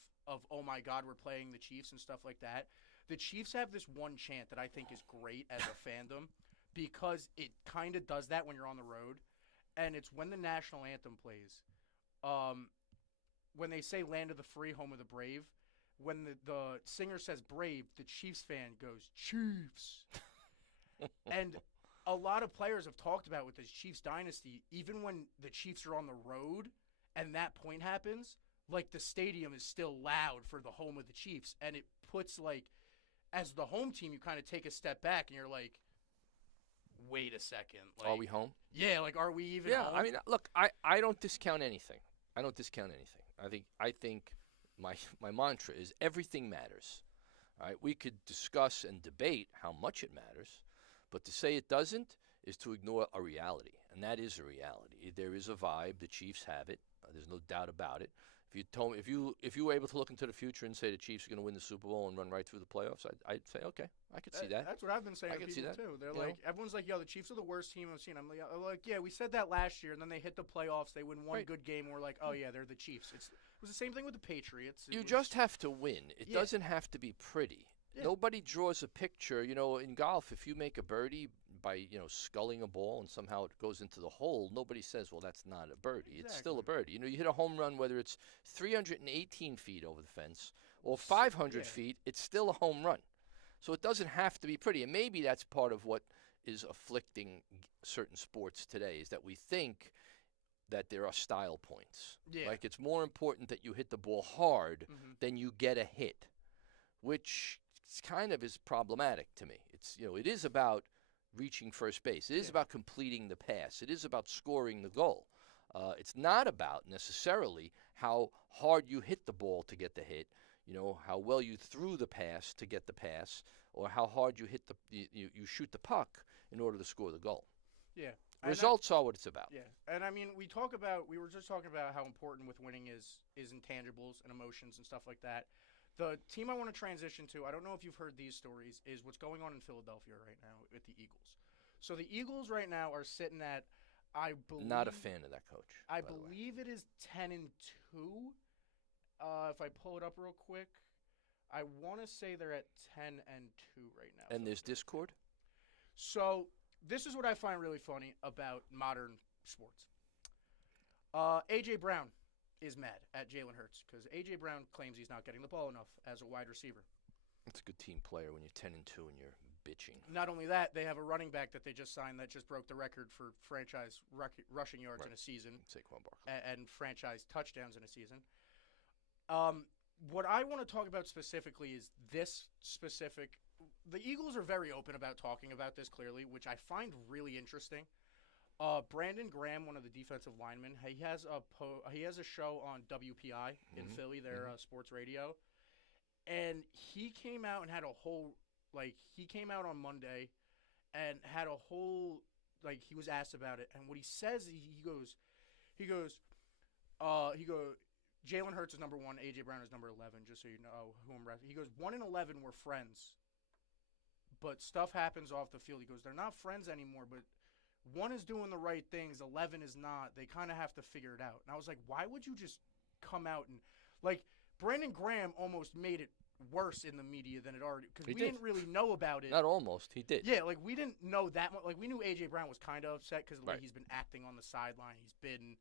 oh, my God, we're playing the Chiefs and stuff like that, the Chiefs have this one chant that I think is great as a fandom because it kind of does that when you're on the road. And it's when the national anthem plays. When they say land of the free, home of the brave, when the singer says brave, the Chiefs fan goes, Chiefs. And a lot of players have talked about with this Chiefs dynasty, even when the Chiefs are on the road and that point happens, like the stadium is still loud for the home of the Chiefs. And it puts like, as the home team, you kind of take a step back and you're like, wait a second. Like, are we home? Yeah, like, are we even Yeah, home? I mean, look, I don't discount anything. I think my mantra is everything matters. All right, we could discuss and debate how much it matters, but to say it doesn't is to ignore a reality, and that is a reality. There is a vibe. The Chiefs have it. There's no doubt about it. If you were able to look into the future and say the Chiefs are going to win the Super Bowl and run right through the playoffs, I'd say okay, I could see that. That's what I've been saying I to could see people that. too. They're like, everyone's like, yo, the Chiefs are the worst team I've seen. I'm like, yeah, we said that last year, and then they hit the playoffs. They win one good game, and we're like, oh yeah, they're the Chiefs. It was the same thing with the Patriots. You just have to win. It doesn't have to be pretty. Yeah. Nobody draws a picture. In golf, if you make a birdie by sculling a ball and somehow it goes into the hole, nobody says, well, that's not a birdie. Exactly. It's still a birdie. You hit a home run, whether it's 318 feet over the fence or 500 feet, it's still a home run. So it doesn't have to be pretty. And maybe that's part of what is afflicting certain sports today is that we think that there are style points. Yeah. Like it's more important that you hit the ball hard than you get a hit, which kind of is problematic to me. It is about reaching first base. It is about completing the pass. It is about scoring the goal. It's not about necessarily how hard you hit the ball to get the hit, how well you threw the pass to get the pass, or how hard you hit you shoot the puck in order to score the goal. Yeah. Results are what it's about. Yeah. And I mean, we were just talking about how important with winning is intangibles and emotions and stuff like that. The team I want to transition to, I don't know if you've heard these stories, is what's going on in Philadelphia right now with the Eagles. So the Eagles right now are sitting at, I Not a believe fan of that coach, I by the way. believe it is 10-2. If I pull it up real quick, I want to say they're at 10-2 right now. And there's Philadelphia. discord. So this is what I find really funny about modern sports. AJ Brown is mad at Jalen Hurts because AJ Brown claims he's not getting the ball enough as a wide receiver. It's a good team player when you're 10-2 and you're bitching. Not only that, they have a running back that they just signed that just broke the record for franchise rushing yards Right. in a season Saquon Barkley. and franchise touchdowns in a season. What I want to talk about specifically is this specific. The Eagles are very open about talking about this clearly, which I find really interesting. Brandon Graham, one of the defensive linemen, he has a show on WPI in Philly, their sports radio, and he came out and had a whole he came out on Monday and had a whole he was asked about it, and what he says he goes Jalen Hurts is number 1, AJ Brown is number 11, just so you know who I'm referencing. He goes 1 and 11 were friends, but stuff happens off the field. He goes, they're not friends anymore, but 1 is doing the right things, 11 is not. They kind of have to figure it out. And I was like, why would you just come out and Brandon Graham almost made it worse in the media than it already, because we didn't really know about it. Not almost, he did. Yeah, we didn't know that much. We knew AJ Brown was kind of upset because Right. he's been acting on the sideline. He's been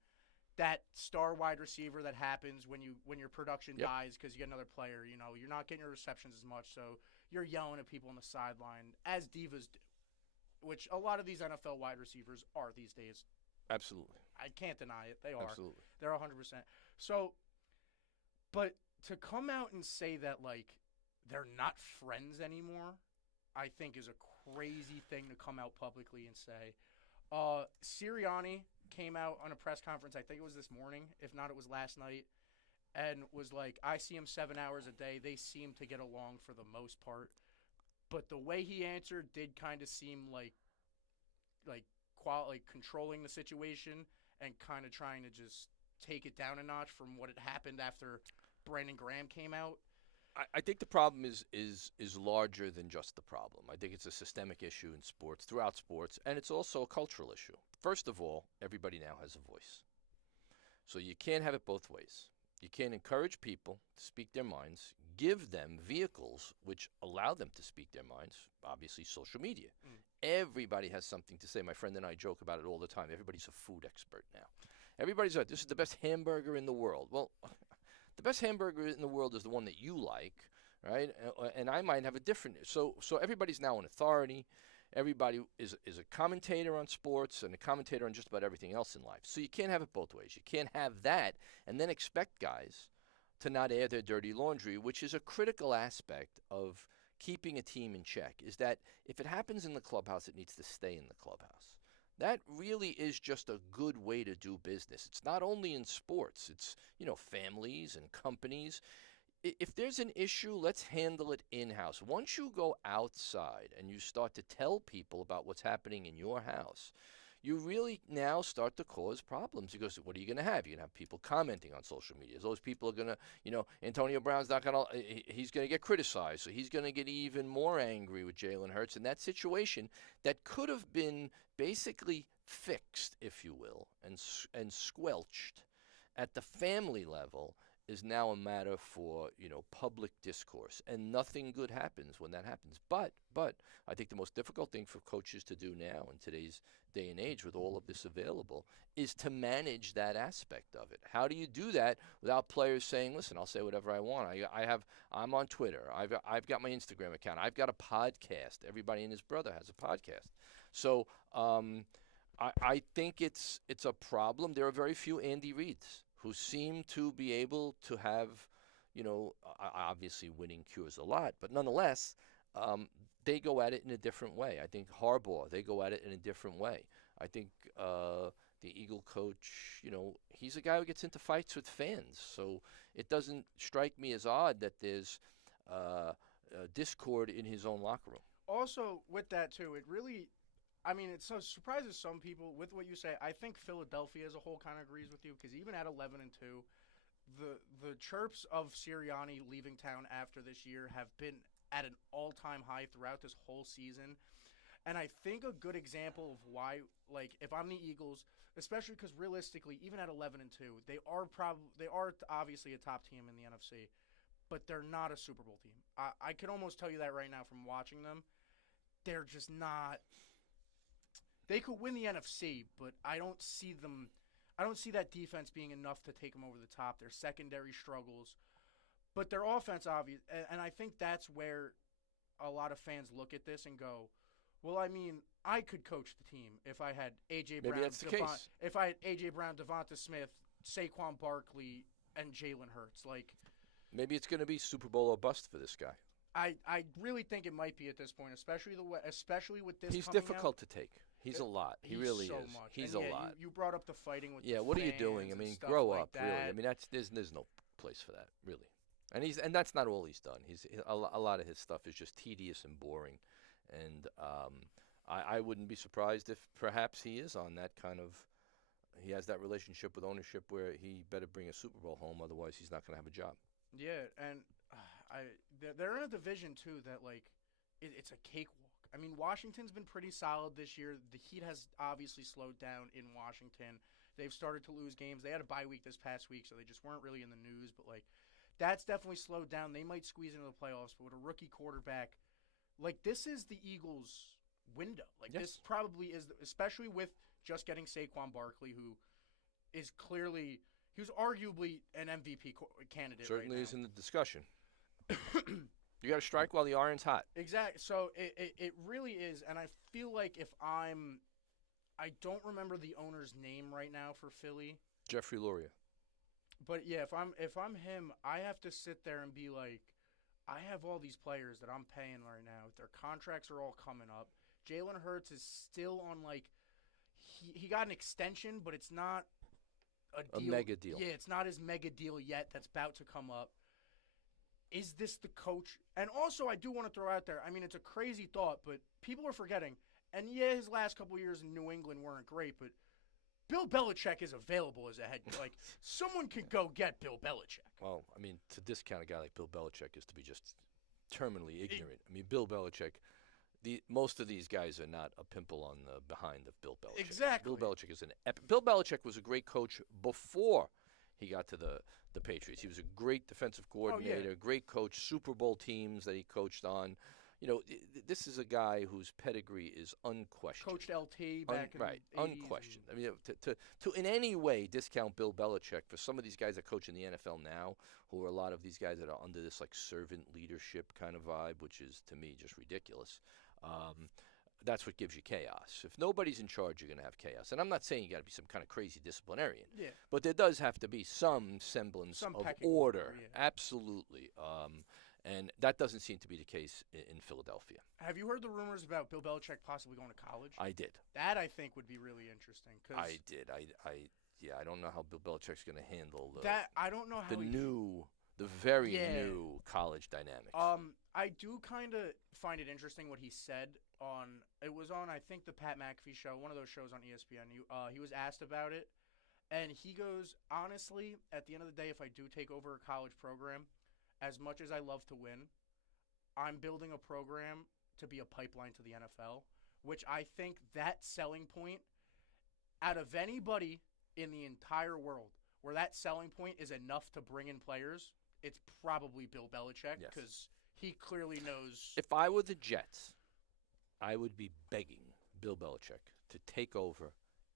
that star wide receiver that happens when your production Yep. dies because you get another player. You're not getting your receptions as much, so you're yelling at people on the sideline as divas do, which a lot of these NFL wide receivers are these days. Absolutely. I can't deny it. They are. Absolutely. They're 100%. So, but to come out and say that they're not friends anymore, I think is a crazy thing to come out publicly and say. Sirianni came out on a press conference, I think it was this morning, if not it was last night, and was like, I see him 7 hours a day. They seem to get along for the most part. But the way he answered did kind of seem like controlling the situation and kind of trying to just take it down a notch from what had happened after Brandon Graham came out. I think the problem is larger than just the problem. I think it's a systemic issue in sports, throughout sports, and it's also a cultural issue. First of all, everybody now has a voice. So you can't have it both ways. You can't encourage people to speak their minds, give them vehicles which allow them to speak their minds, obviously social media. Everybody has something to say. My friend and I joke about it all the time. Everybody's a food expert now. Everybody's like, this is the best hamburger in the world. Well, the best hamburger in the world is the one that you like, right? And I might have a different. So everybody's now an authority. Everybody is a commentator on sports and a commentator on just about everything else in life. So you can't have it both ways. You can't have that and then expect guys to not air their dirty laundry, which is a critical aspect of keeping a team in check, is that if it happens in the clubhouse, it needs to stay in the clubhouse. That really is just a good way to do business. It's not only in sports. It's, families and companies. If there's an issue, let's handle it in-house. Once you go outside and you start to tell people about what's happening in your house, you really now start to cause problems. Because what are you going to have? You're going to have people commenting on social media. Those people are going to, Antonio Brown's not going to, he's going to get criticized. So he's going to get even more angry with Jalen Hurts. And that situation that could have been basically fixed, if you will, and squelched at the family level is now a matter for, public discourse. And nothing good happens when that happens. But I think the most difficult thing for coaches to do now in today's day and age with all of this available is to manage that aspect of it. How do you do that without players saying, listen, I'll say whatever I want. I'm on Twitter. I've got my Instagram account. I've got a podcast. Everybody and his brother has a podcast. So I think it's a problem. There are very few Andy Reids who seem to be able to have, obviously winning cures a lot, but nonetheless, they go at it in a different way. I think Harbaugh, they go at it in a different way. I think the Eagle coach, he's a guy who gets into fights with fans. So it doesn't strike me as odd that there's discord in his own locker room. Also, with that too, it surprises some people with what you say. I think Philadelphia as a whole kind of agrees with you, because even at 11-2, the chirps of Sirianni leaving town after this year have been at an all-time high throughout this whole season. And I think a good example of why, like, if I'm the Eagles, especially because realistically, even at 11-2, they are obviously a top team in the NFC, but they're not a Super Bowl team. I can almost tell you that right now from watching them. They're just not. They could win the NFC, but I don't see them. I don't see that defense being enough to take them over the top. Their secondary struggles, but their offense, obvious, and I think that's where a lot of fans look at this and go, "Well, I mean, I could coach the team if I had AJ Maybe Brown, that's the case. if I had AJ Brown, Devonta Smith, Saquon Barkley, and Jalen Hurts." Like, Maybe it's going to be Super Bowl or bust for this guy. I really think it might be at this point, especially with this. He's coming difficult out. to take. He's a lot. He He's really so is. much. He's And a yeah, lot. You brought up the fighting with Yeah, the what are you fans doing? I and mean, stuff grow like up, really. I that. mean, there's no place for that, really. And that's not all he's done. A lot of his stuff is just tedious and boring, and I wouldn't be surprised if perhaps he is on that kind of. He has that relationship with ownership where he better bring a Super Bowl home, otherwise he's not going to have a job. Yeah, and they're in a division too that like it's a cakewalk. I mean, Washington's been pretty solid this year. The Heat has obviously slowed down in Washington. They've started to lose games. They had a bye week this past week, so they just weren't really in the news. But like, that's definitely slowed down. They might squeeze into the playoffs, but with a rookie quarterback, like this is the Eagles' window. Like Yes. this probably is, especially with just getting Saquon Barkley, who is clearly he was arguably an MVP candidate. Certainly right is in the discussion. You got to strike while the iron's hot. Exactly. So it really is, and I feel like I don't remember the owner's name right now for Philly, Jeffrey Luria. but yeah, if I'm him, I have to sit there and be like, I have all these players that I'm paying right now. Their contracts are all coming up. Jalen Hurts is still on like he got an extension, but it's not a deal. mega deal. Yeah, it's not his mega deal yet. That's about to come up. Is this the coach? And also, I do want to throw out there, I mean, it's a crazy thought, but people are forgetting. And yeah, his last couple years in New England weren't great, but Bill Belichick is available as a head coach. Like, someone could go get Bill Belichick. Well, I mean, to discount a guy like Bill Belichick is to be just terminally ignorant. I mean, Bill Belichick, most of these guys are not a pimple on the behind of Bill Belichick. Exactly. Bill Belichick is Bill Belichick was a great coach before he got to the Patriots. He was a great defensive coordinator, great coach, Super Bowl teams that he coached on. You know, this is a guy whose pedigree is unquestioned. Coached LT back in right, the 80s. unquestioned. I mean, to in any way discount Bill Belichick for some of these guys that coach in the NFL now, who are a lot of these guys that are under this like servant leadership kind of vibe, which is to me just ridiculous. That's what gives you chaos. If nobody's in charge, you're going to have chaos. And I'm not saying you got to be some kind of crazy disciplinarian, Yeah. but there does have to be some semblance Some of pecking order. order, yeah. Absolutely. And that doesn't seem to be the case in Philadelphia. Have you heard the rumors about Bill Belichick possibly going to college? I did. That, I think, would be really interesting. Cause I did. Yeah, I don't know how Bill Belichick's going to handle I don't know how the very Yeah. new college dynamics. I do kind of find it interesting what he said it was on, I think, the Pat McAfee show, one of those shows on ESPN. He was asked about it, and he goes, honestly, at the end of the day, if I do take over a college program, as much as I love to win, I'm building a program to be a pipeline to the NFL, which I think that selling point, out of anybody in the entire world, where that selling point is enough to bring in players, it's probably Bill Belichick, Yes. because he clearly knows. If I were the Jets, I would be begging Bill Belichick to take over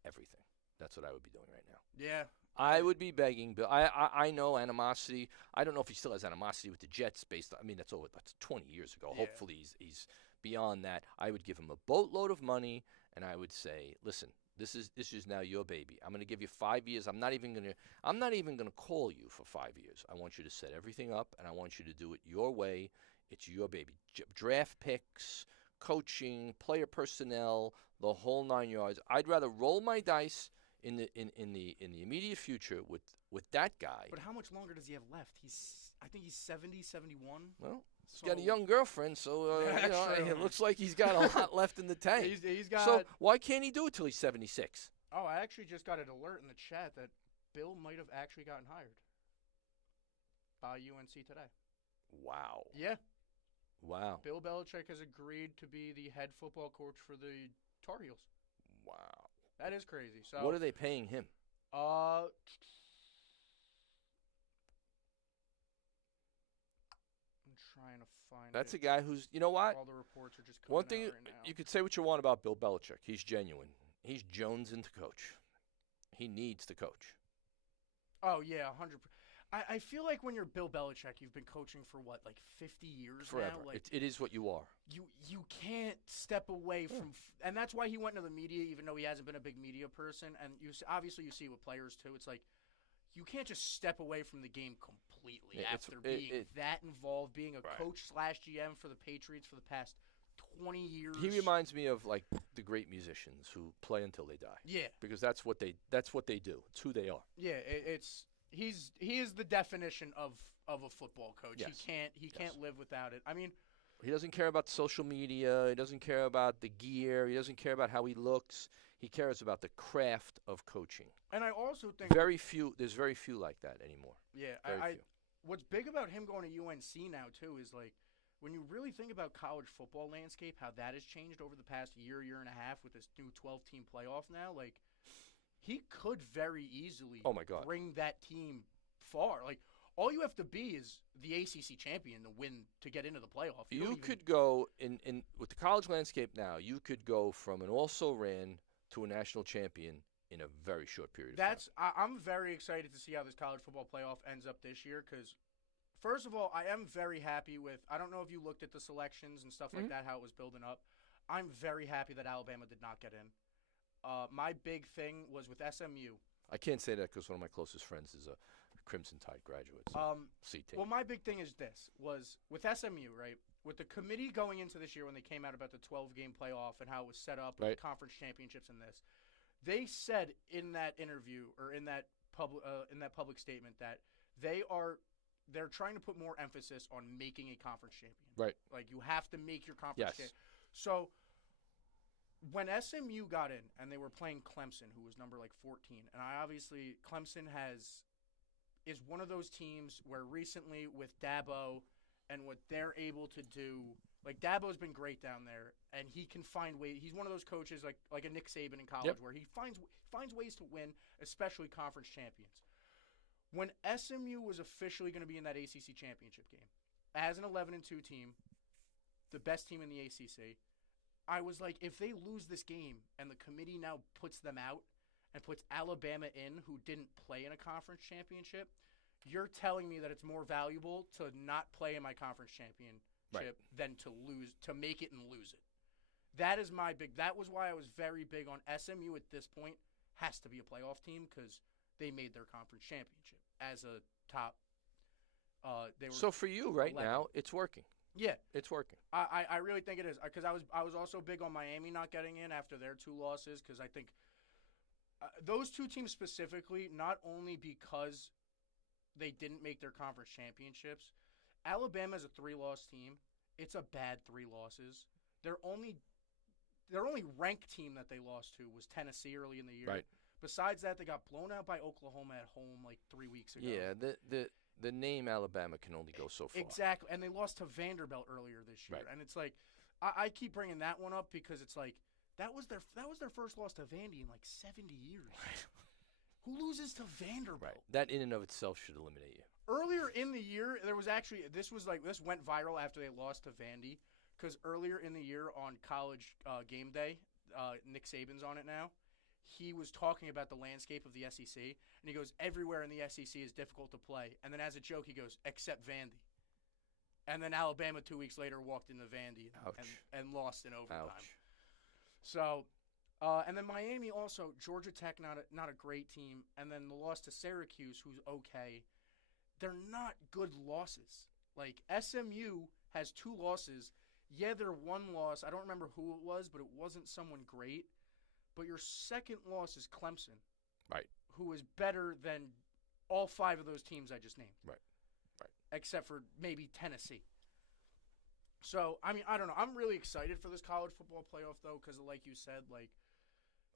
everything. That's what I would be doing right now. Yeah. I would be begging Bill. I know animosity. I don't know if he still has animosity with the Jets based on, I mean, that's 20 years ago. Yeah. Hopefully he's beyond that. I would give him a boatload of money, and I would say, listen, this is now your baby. I'm going to give you 5 years. I'm not even going to call you for 5 years. I want you to set everything up, and I want you to do it your way. It's your baby. Draft picks, coaching, player personnel, the whole 9 yards. I'd rather roll my dice in the immediate future with that guy. But how much longer does he have left? I think he's 70, 71. Well, he's got a young girlfriend, so it looks like he's got a lot left in the tank. He's got. So why can't he do it till he's 76? Oh, I actually just got an alert in the chat that Bill might have actually gotten hired by UNC today. Wow. Yeah. Wow. Bill Belichick has agreed to be the head football coach for the Tar Heels. Wow. That is crazy. What So, are they paying him? uh, I'm trying to find That's it. a guy who's, you know what? All the reports are just One coming out thing, right now. you could say what you want about Bill Belichick. He's genuine. He's jonesing to coach. He needs to coach. Oh yeah, 100. I feel like when you're Bill Belichick, you've been coaching for what, like 50 years Forever. now. Like It is what you are. you can't step away Yeah. from, and that's why he went into the media, even though he hasn't been a big media person. And obviously you see with players too. It's like you can't just step away from the game completely Yeah, after being that involved, being a Right. coach slash GM for the Patriots for the past 20 years. He reminds me of like the great musicians who play until they die. Yeah, Because that's what they do. It's who they are. yeah. He is the definition of a football coach. Yes. He can't live without it. I mean, He doesn't care about social media. He doesn't care about the gear. He doesn't care about how he looks. He cares about the craft of coaching. and I also think There's very few like that anymore. yeah, Very few. what's big about him going to UNC now too is like when you really think about college football landscape, how that has changed over the past year and a half with this new 12-team playoff now, like he could very easily Oh my God. bring that team far. Like all you have to be is the ACC champion to win to get into the playoff. don't You even- could go in with the college landscape now. You could go from an also-ran to a national champion in a very short period of time. I'm very excited to see how this college football playoff ends up this year because, first of all, I am very happy with. I don't know if you looked at the selections and stuff like that, how it was building up. I'm very happy that Alabama did not get in. My big thing was with SMU. I can't say that because one of my closest friends is a Crimson Tide graduate. So CT. Well, my big thing is this was with SMU, right? With the committee going into this year when they came out about the 12-game playoff and how it was set up with Right. the conference championships and this, they said in that interview or in that public statement that they're trying to put more emphasis on making a conference champion. Right. Like you have to make your conference Yes. champion. So when SMU got in and they were playing Clemson, who was number like 14, and Clemson is one of those teams where recently with Dabo and what they're able to do, like Dabo's been great down there, and he can find ways. He's one of those coaches like a Nick Saban in college where he finds ways to win, especially conference champions. When SMU was officially going to be in that ACC championship game, as an 11-2 team, the best team in the ACC, I was like, if they lose this game and the committee now puts them out and puts Alabama in, who didn't play in a conference championship, you're telling me that it's more valuable to not play in my conference championship than to make it and lose it. That was why I was very big on SMU at this point has to be a playoff team because they made their conference championship as a top. So for you right 11. now, it's working. Yeah, It's working. I really think it is because I was also big on Miami not getting in after their 2 losses because I think those 2 teams specifically, not only because they didn't make their conference championships, Alabama's a 3-loss team. It's a bad 3 losses. Their only ranked team that they lost to was Tennessee early in the year. Right. Besides that, they got blown out by Oklahoma at home like 3 weeks ago. Yeah, the name Alabama can only go so far. Exactly, and they lost to Vanderbilt earlier this year, Right. and it's like I keep bringing that one up because it's like that was their first loss to Vandy in like 70 years. Who loses to Vanderbilt? Right. That in and of itself should eliminate you. Earlier in the year, there was actually this went viral after they lost to Vandy because earlier in the year on College Game Day, Nick Saban's on it now. He was talking about the landscape of the SEC, and he goes, everywhere in the SEC is difficult to play. And then as a joke, he goes, except Vandy. And then Alabama 2 weeks later walked into Vandy and lost in overtime. Ouch. So, and then Miami also, Georgia Tech, not a great team. And then the loss to Syracuse, who's okay. They're not good losses. Like, SMU has 2 losses. Yeah, their 1 loss, I don't remember who it was, but it wasn't someone great. But your second loss is Clemson. Right. Who is better than all 5 of those teams I just named. Right. Except for maybe Tennessee. So, I mean, I don't know. I'm really excited for this college football playoff, though, because like you said, like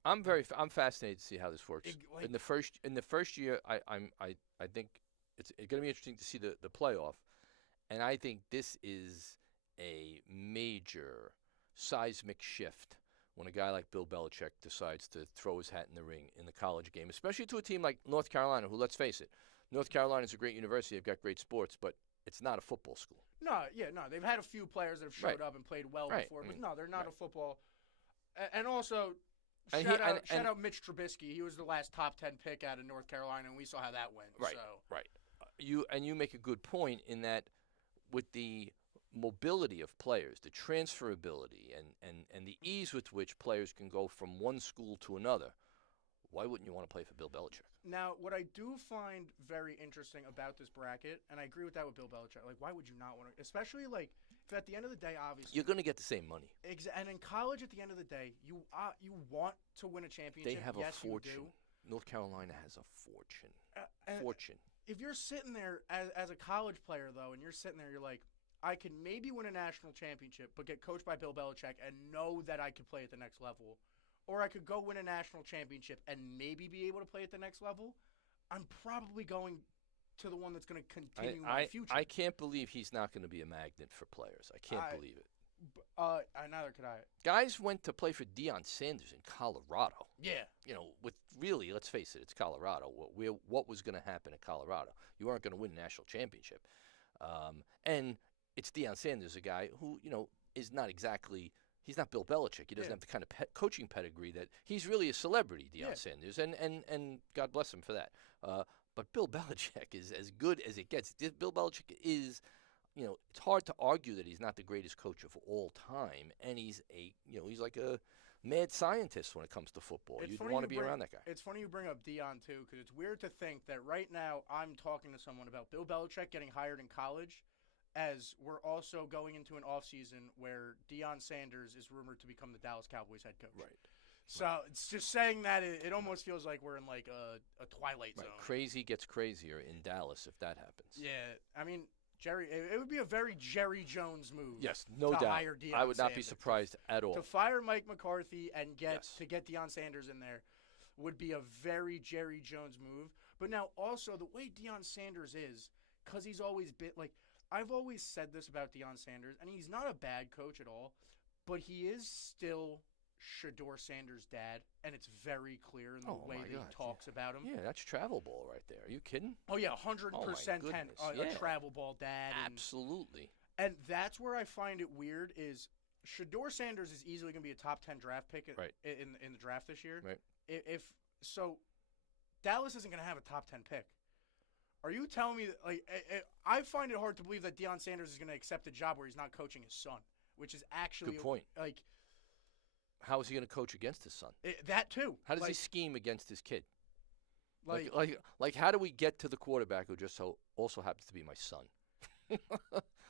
I'm fascinated to see how this works. Like- in the first year, I think it's going to be interesting to see the playoff, and I think this is a major seismic shift when a guy like Bill Belichick decides to throw his hat in the ring in the college game, especially to a team like North Carolina, who, let's face it, North Carolina is a great university. They've got great sports, but it's not a football school. No, yeah, no. They've had a few players that have showed up and played well Right. before, I but mean, no, they're not right. a football. And also, And shout out Mitch Trubisky. He was the last top 10 pick out of North Carolina, and we saw how that went. Right, So. right. You make a good point in that with the mobility of players, the transferability, and the ease with which players can go from one school to another, why wouldn't you want to play for Bill Belichick? Now, what I do find very interesting about this bracket, and I agree with that with Bill Belichick, like, why would you not want to, especially, like, if at the end of the day, obviously. You're going to get the same money. And in college, at the end of the day, you want to win a championship. They have yes, a fortune. You do. North Carolina has a fortune. Fortune. If you're sitting there as a college player, though, and you're sitting there, you're like, I can maybe win a national championship, but get coached by Bill Belichick and know that I could play at the next level. Or I could go win a national championship and maybe be able to play at the next level. I'm probably going to the one that's going to continue my future. I can't believe he's not going to be a magnet for players. I can't believe it. Neither could I. Guys went to play for Deion Sanders in Colorado. Yeah. You know, with really, let's face it, it's Colorado. What was going to happen at Colorado? You aren't going to win a national championship. And it's Deion Sanders, a guy who, is not exactly – he's not Bill Belichick. He doesn't have the kind of coaching pedigree that – he's really a celebrity, Deion Sanders, and God bless him for that. But Bill Belichick is as good as it gets. Bill Belichick is – it's hard to argue that he's not the greatest coach of all time, and he's like a mad scientist when it comes to football. You'd want to be around that guy. It's funny you bring up Deion, too, because it's weird to think that right now I'm talking to someone about Bill Belichick getting hired in college, as we're also going into an offseason where Deion Sanders is rumored to become the Dallas Cowboys head coach. Right. So it's just saying that it almost feels like we're in like a twilight zone. Crazy gets crazier in Dallas if that happens. Yeah, I mean, it would be a very Jerry Jones move. Yes, no doubt. Hire Deion I would not Sanders. be surprised at all. To fire Mike McCarthy and get Deion Sanders in there would be a very Jerry Jones move. But now also the way Deion Sanders is, because he's always been like, I've always said this about Deion Sanders, and he's not a bad coach at all, but he is still Shedeur Sanders' dad, and it's very clear in the way that he talks about him. Yeah, that's travel ball right there. Are you kidding? Oh, yeah, 100% a travel ball dad. Absolutely. And that's where I find it weird is Shedeur Sanders is easily going to be a top 10 draft pick in the draft this year. Right. If so, Dallas isn't going to have a top 10 pick. Are you telling me that, like, I find it hard to believe that Deion Sanders is going to accept a job where he's not coaching his son, which is actually good point. Like, how is he going to coach against his son? That too. How does he scheme against his kid? Like, how do we get to the quarterback who just also happens to be my son?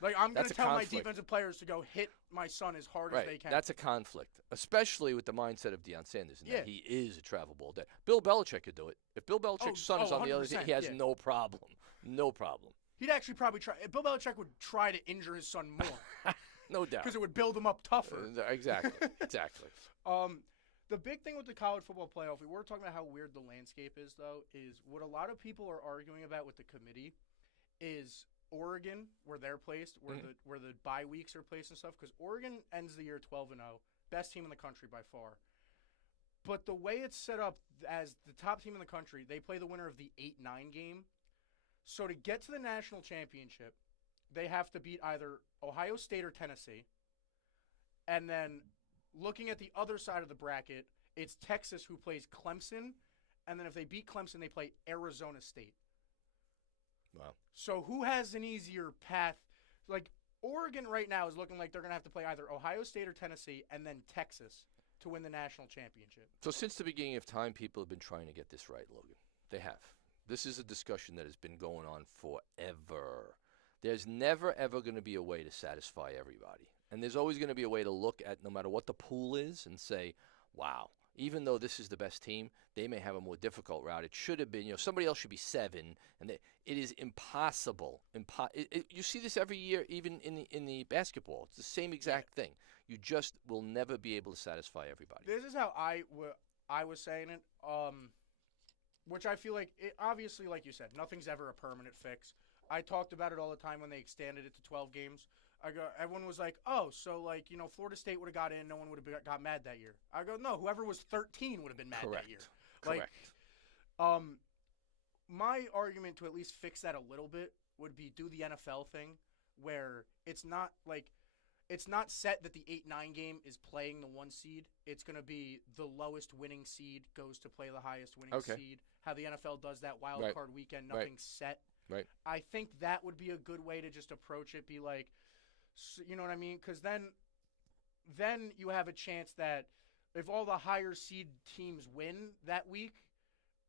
Like, I'm going to tell conflict. my defensive players to go hit my son as hard as they can. That's a conflict, especially with the mindset of Deion Sanders, and that he is a travel ball dad. Bill Belichick could do it. If Bill Belichick's son is on the other team, he has no problem. No problem. He'd actually probably try. Bill Belichick would try to injure his son more. No doubt. Because it would build him up tougher. Exactly. Exactly. The big thing with the college football playoff, we were talking about how weird the landscape is, though, is what a lot of people are arguing about with the committee is Oregon, where they're placed, where the bye weeks are placed and stuff, because Oregon ends the year 12-0, best team in the country by far. But the way it's set up as the top team in the country, they play the winner of the 8-9 game. So to get to the national championship, they have to beat either Ohio State or Tennessee. And then looking at the other side of the bracket, it's Texas who plays Clemson. And then if they beat Clemson, they play Arizona State. Wow. So who has an easier path? Like, Oregon right now is looking like they're going to have to play either Ohio State or Tennessee and then Texas to win the national championship. So since the beginning of time, people have been trying to get this right, Logan. They have. This is a discussion that has been going on forever. There's never, ever going to be a way to satisfy everybody. And there's always going to be a way to look at no matter what the pool is and say, wow, even though this is the best team, they may have a more difficult route. It should have been, somebody else should be 7. And it is impossible. You see this every year, even in the basketball. It's the same exact thing. You just will never be able to satisfy everybody. This is how I was saying it, which I feel like, obviously, like you said, nothing's ever a permanent fix. I talked about it all the time when they extended it to 12 games. Everyone was like, oh, so like Florida State would have got in, no one would have got mad that year. I go, no, whoever was 13 would have been mad Correct. that year. Like, Correct. My argument to at least fix that a little bit would be do the NFL thing, where it's not set that the 8-9 game is playing the 1 seed. It's going to be the lowest winning seed goes to play the highest winning seed. How the NFL does that wild card weekend, nothing's set. Right. I think that would be a good way to just approach it. Be like, you know what I mean? Because then you have a chance that if all the higher seed teams win that week,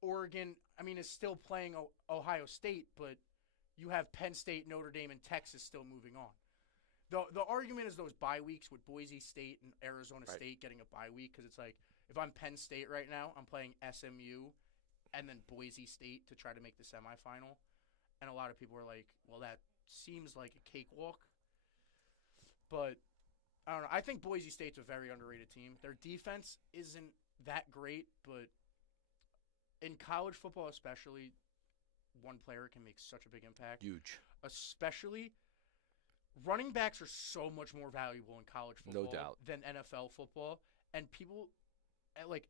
Oregon, is still playing Ohio State, but you have Penn State, Notre Dame, and Texas still moving on. The argument is those bye weeks with Boise State and Arizona State getting a bye week, because it's like, if I'm Penn State right now, I'm playing SMU and then Boise State to try to make the semifinal. And a lot of people are like, well, that seems like a cakewalk. But I don't know. I think Boise State's a very underrated team. Their defense isn't that great, but in college football especially, one player can make such a big impact. Huge. Especially running backs are so much more valuable in college football than NFL football. And people, like,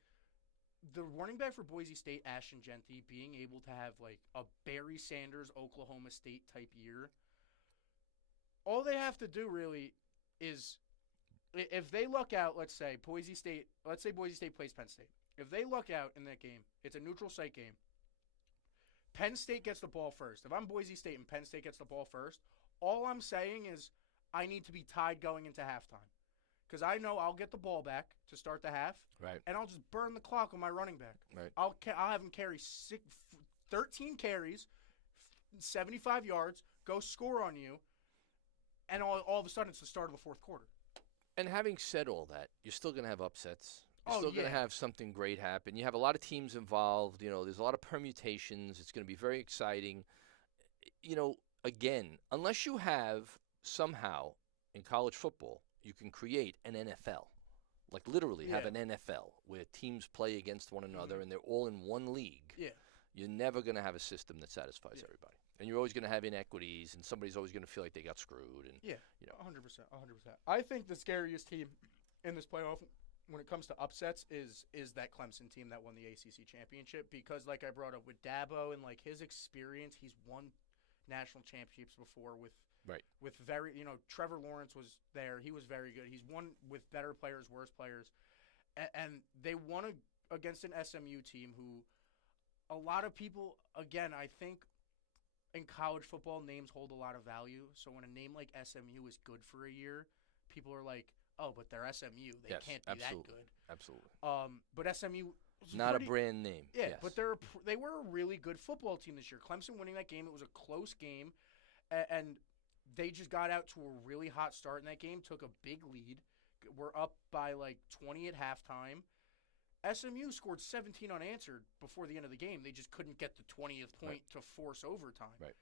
the running back for Boise State, Ashton Genty, being able to have, like, a Barry Sanders, Oklahoma State type year, all they have to do really is, if they luck out, let's say Boise State plays Penn State. If they luck out in that game, it's a neutral site game. Penn State gets the ball first. If I'm Boise State and Penn State gets the ball first, all I'm saying is I need to be tied going into halftime. Because I know I'll get the ball back to start the half, and I'll just burn the clock on my running back. Right. I'll have him carry 13 carries, 75 yards, go score on you, and all of a sudden it's the start of the fourth quarter. And having said all that, you're still going to have upsets. You're still going to have something great happen. You have a lot of teams involved. There's a lot of permutations. It's going to be very exciting. Again, unless you have somehow in college football, you can create an NFL. Like literally have an NFL where teams play against one another and they're all in one league. Yeah. You're never going to have a system that satisfies everybody. And you're always going to have inequities, and somebody's always going to feel like they got screwed. And 100%. I think the scariest team in this playoff when it comes to upsets is that Clemson team that won the ACC championship, because like I brought up with Dabo and like his experience, he's won national championships before with very Trevor Lawrence was there. He was very good. He's won with better players, worse players, and they won against an SMU team who a lot of people, again, I think in college football names hold a lot of value. So when a name like SMU is good for a year, people are like, oh, but they're SMU. They can't be that good. Absolutely. But SMU was not a brand name. Yeah, but they were a really good football team this year. Clemson winning that game, it was a close game, and they just got out to a really hot start in that game, took a big lead. We're up by like 20 at halftime. SMU scored 17 unanswered before the end of the game. They just couldn't get the 20th point to force overtime. Right.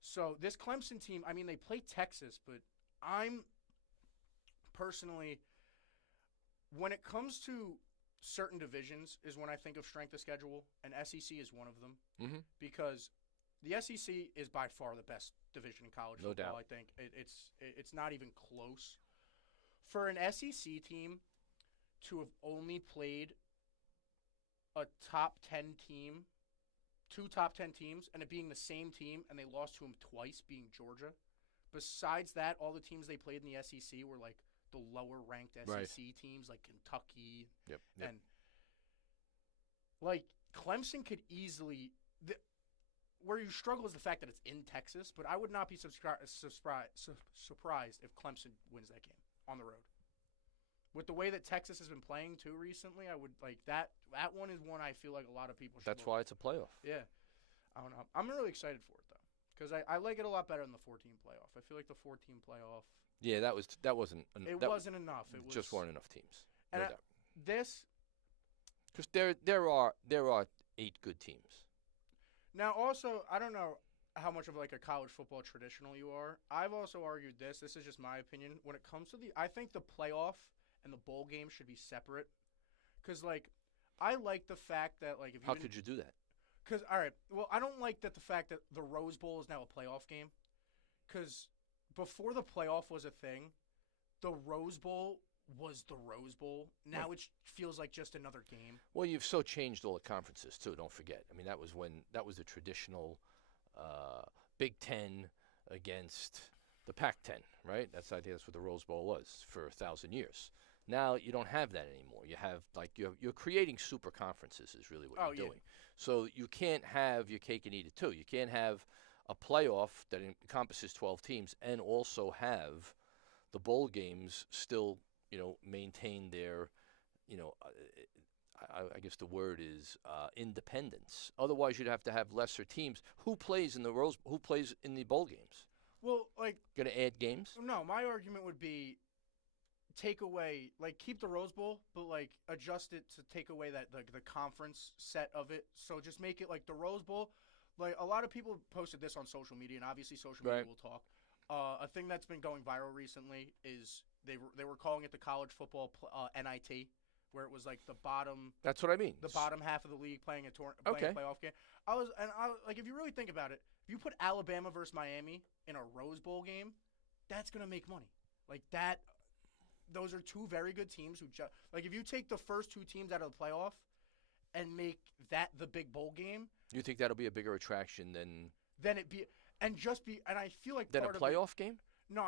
So this Clemson team, they play Texas, but I'm personally, when it comes to certain divisions is when I think of strength of schedule, and SEC is one of them, because the SEC is by far the best division in college football. No doubt. I think it's not even close. For an SEC team to have only played a top 10 team, 2 top 10 teams, and it being the same team, and they lost to them twice, being Georgia. Besides that, all the teams they played in the SEC were like the lower-ranked SEC teams, like Kentucky. Yep. And like Clemson could easily. Where you struggle is the fact that it's in Texas, but I would not be surprised if Clemson wins that game on the road. With the way that Texas has been playing too recently, I would like that. That one is one I feel like a lot of people should. That's why it's a playoff. Yeah, I don't know. I'm really excited for it though, because I like it a lot better than the 14 playoff. I feel like the 14 playoff. Yeah, that wasn't. Wasn't enough. It was, just weren't enough teams. And this, because there are 8 good teams. Now, also, I don't know how much of like a college football traditional you are. I've also argued this. This is just my opinion. When it comes to I think the playoff and the bowl game should be separate. Because, like, I like the fact that, like, if you How could you do that? Because, all right, well, I don't like that the fact that the Rose Bowl is now a playoff game. Because before the playoff was a thing, the Rose Bowl was the Rose Bowl. Right. Now it feels like just another game. Well, you've so changed all the conferences too. Don't forget. I mean, that was the traditional Big Ten against the Pac-10, right? I think that's what the Rose Bowl was for 1,000 years. Now you don't have that anymore. You have you're creating super conferences is really what you're doing. So you can't have your cake and eat it too. You can't have a playoff that encompasses 12 teams and also have the bowl games still, maintain their, you know, I guess the word is independence. Otherwise, you'd have to have lesser teams. Who plays in the bowl games? Well, like, Going to add games? no, my argument would be take away, like, keep the Rose Bowl, but like adjust it to take away that the conference set of it. So just make it like the Rose Bowl. Like, a lot of people posted this on social media, and obviously social media Right. will talk. A thing that's been going viral recently is they were calling it the college football NIT, where it was like the bottom That's what I mean. half of the league playing a Okay. playoff game. Like, if you really think about it, if you put Alabama versus Miami in a Rose Bowl game, that's gonna make money. Like that, those are two very good teams who like if you take the first two teams out of the playoff and make that the big bowl game, You think that'll be a bigger attraction than then I feel like a part of playoff game? no,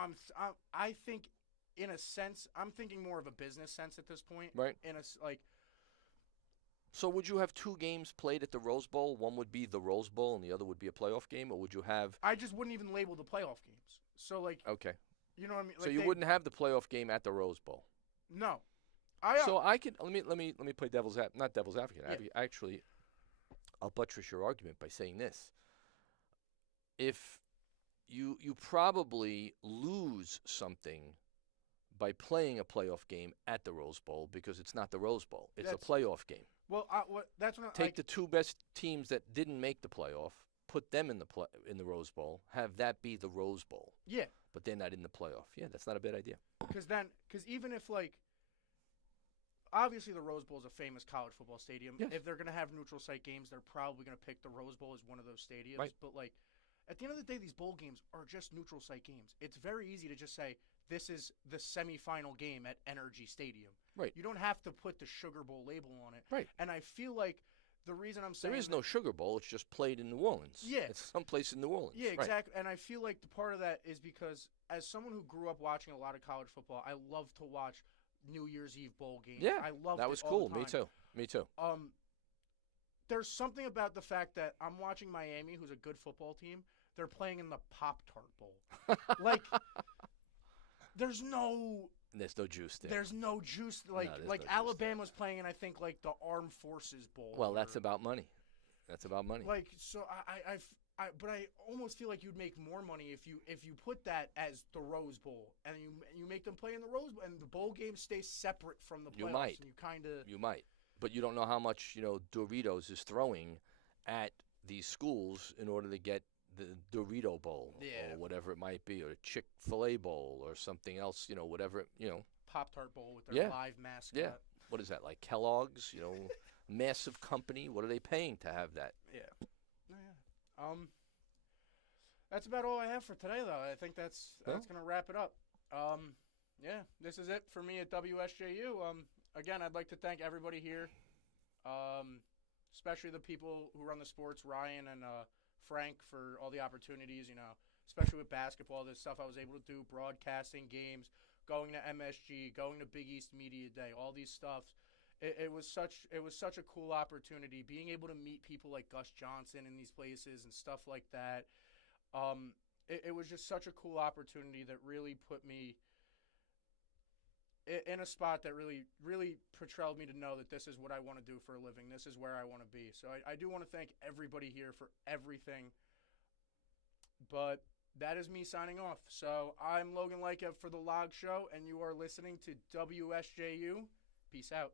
I think in a sense I'm thinking more of a business sense at this point. Right. Like. So would you have two games played at the Rose Bowl? One would be the Rose Bowl and the other would be a playoff game, or would you have? I just wouldn't even label the playoff games. So like, Okay. you know what I mean? So Like you wouldn't have the playoff game at the Rose Bowl. No. So I could let me play not devil's advocate. Yeah. Actually, I'll buttress your argument by saying this. If you probably lose something by playing a playoff game at the Rose Bowl because it's not the Rose Bowl. It's a playoff game. Well, that's what Take the two best teams that didn't make the playoff, put them in the Rose Bowl, have that be the Rose Bowl. Yeah. But they're not in the playoff. Yeah, that's not a bad idea. Because even if, like, obviously the Rose Bowl is a famous college football stadium. Yes. If they're going to have neutral site games, they're probably going to pick the Rose Bowl as one of those stadiums. Right. But, like, at the end of the day, these bowl games are just neutral site games. It's very easy to just say, this is the semifinal game at Energy Stadium. Right. You don't have to put the Sugar Bowl label on it. Right. And I feel like the reason I'm saying There is no Sugar Bowl. It's just played in New Orleans. Yeah. It's someplace in New Orleans. Yeah, Right. exactly. And I feel like the part of that is because as someone who grew up watching a lot of college football, I love to watch New Year's Eve bowl games. Yeah, I love that was cool. Me too. Me too. There's something about the fact that I'm watching Miami, who's a good football team. They're playing in the Pop-Tart Bowl. Like, there's no juice there. There's no juice. Like, No, there's like no juice Alabama's playing in, I think, like the Armed Forces Bowl. Well, that's about money. That's about money. Like, so but I almost feel like you'd make more money if you put that as the Rose Bowl and you make them play in the Rose Bowl and the bowl games stay separate from the playoffs. You might. And You might, but you don't know how much Doritos is throwing at these schools in order to get the Dorito Bowl or whatever it might be, or a Chick-fil-A Bowl or something else. Whatever Pop-Tart Bowl with their live mascot. Yeah. What is that, like Kellogg's? Massive company. What are they paying to have that? Yeah. That's about all I have for today, though. I think that's gonna wrap it up. Yeah, this is it for me at WSJU. Again, I'd like to thank everybody here, especially the people who run the sports, Ryan and Frank, for all the opportunities. Especially with basketball, this stuff I was able to do, broadcasting games, going to MSG, going to Big East Media Day, all these stuff. It was such a cool opportunity, being able to meet people like Gus Johnson in these places and stuff like that. It was just such a cool opportunity that really put me in a spot that really, really propelled me to know that this is what I want to do for a living. This is where I want to be. So I do want to thank everybody here for everything. But that is me signing off. So I'm Logan Lykev for The Log Show, and you are listening to WSJU. Peace out.